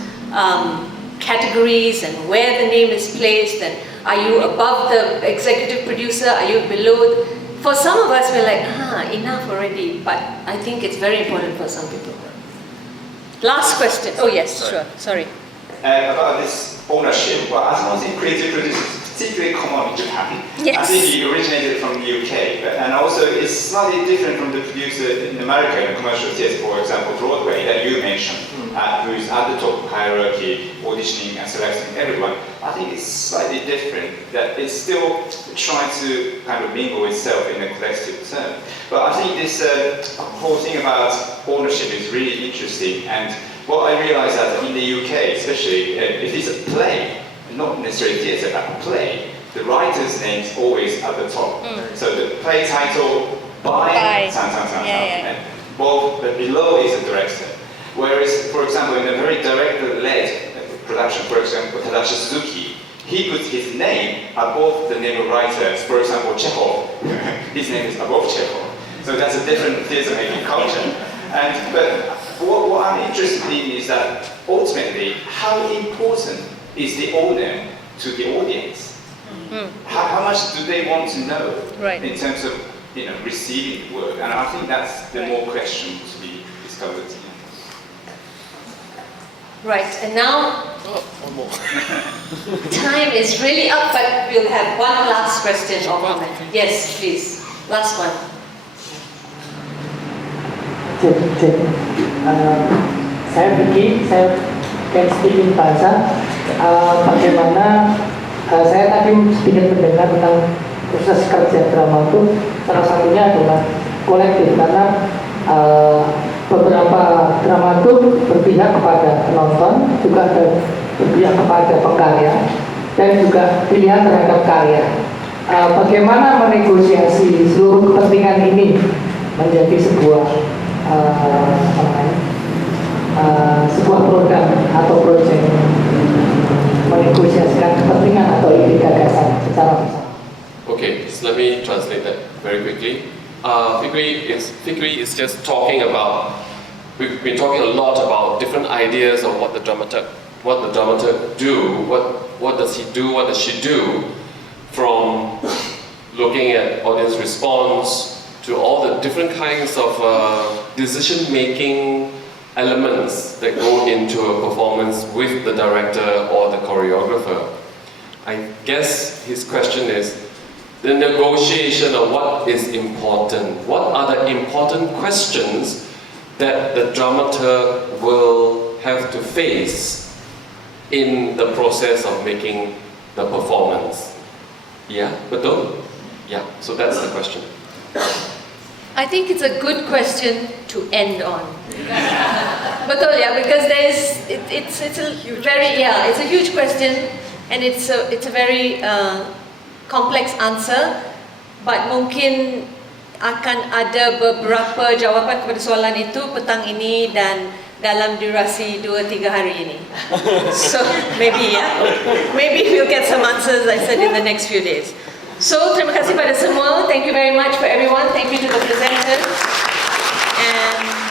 categories and where the name is placed, and are you above the executive producer, are you below? For some of us, we're like, enough already, but I think it's very important for some people. Last question. Oh yes, sure, sorry. About this ownership, well, as one thing, creative producers is particularly common in Japan. Yes. I think it originated from the UK, and also it's slightly different from the producer in America, in commercial theatre, for example, Broadway, that you mentioned, who is at the top hierarchy, auditioning and selecting everyone. I think it's slightly different, that it's still trying to kind of mingle itself in a collective term. But I think this whole thing about ownership is really interesting, and what I realized that in the UK, especially, if it's a play, not necessarily theatre, but a play, the writer's name is always at the top. So the play title by and well, but below is the director. Whereas, for example, in a very director-led production, for example, Tadashi Suzuki, he puts his name above the name of writer. For example, Chekhov, his name is above Chekhov. So that's a different theatre-making culture. But what I'm interested in is that ultimately, how important is the owner to the audience? How much do they want to know in terms of receiving the work? And I think that's the more question to be discovered. Right, and now time is really up, but we'll have one last question or comment. Yes, please. Last one. Saya Vicky, saya can speak in bahasa. Bagaimana saya tadi sedikit mendengar tentang proses kerja dramaturg. Salah satunya adalah kolektif, karena beberapa dramaturg berpihak kepada penonton, juga ada berpihak kepada pengkarya, dan juga pilihan terhadap karya. Bagaimana menegosiasi seluruh kepentingan ini menjadi sebuah sebuah program atau proyek, menegosiasikan kepentingan atau ide gagasan secara bersama. Okay, so let me translate that very quickly. Fikri is just talking about, we've been talking a lot about different ideas of what the dramaturg do, what does he do, what does she do. from looking at audience response to all the different kinds of decision-making elements that go into a performance with the director or the choreographer. I guess his question is the negotiation of what is important. What are the important questions that the dramaturg will have to face in the process of making the performance? Yeah, betul? Yeah, so that's the question. I think it's a good question to end on. Betul, yeah, because it's a it's a huge question, and it's a very complex answer, but mungkin akan ada beberapa jawapan kepada soalan itu petang ini dan dalam durasi 2-3 hari ini. So maybe we'll get some answers, I said, in the next few days. So terima kasih pada semua. Thank you very much for everyone. Thank you to the presenters. And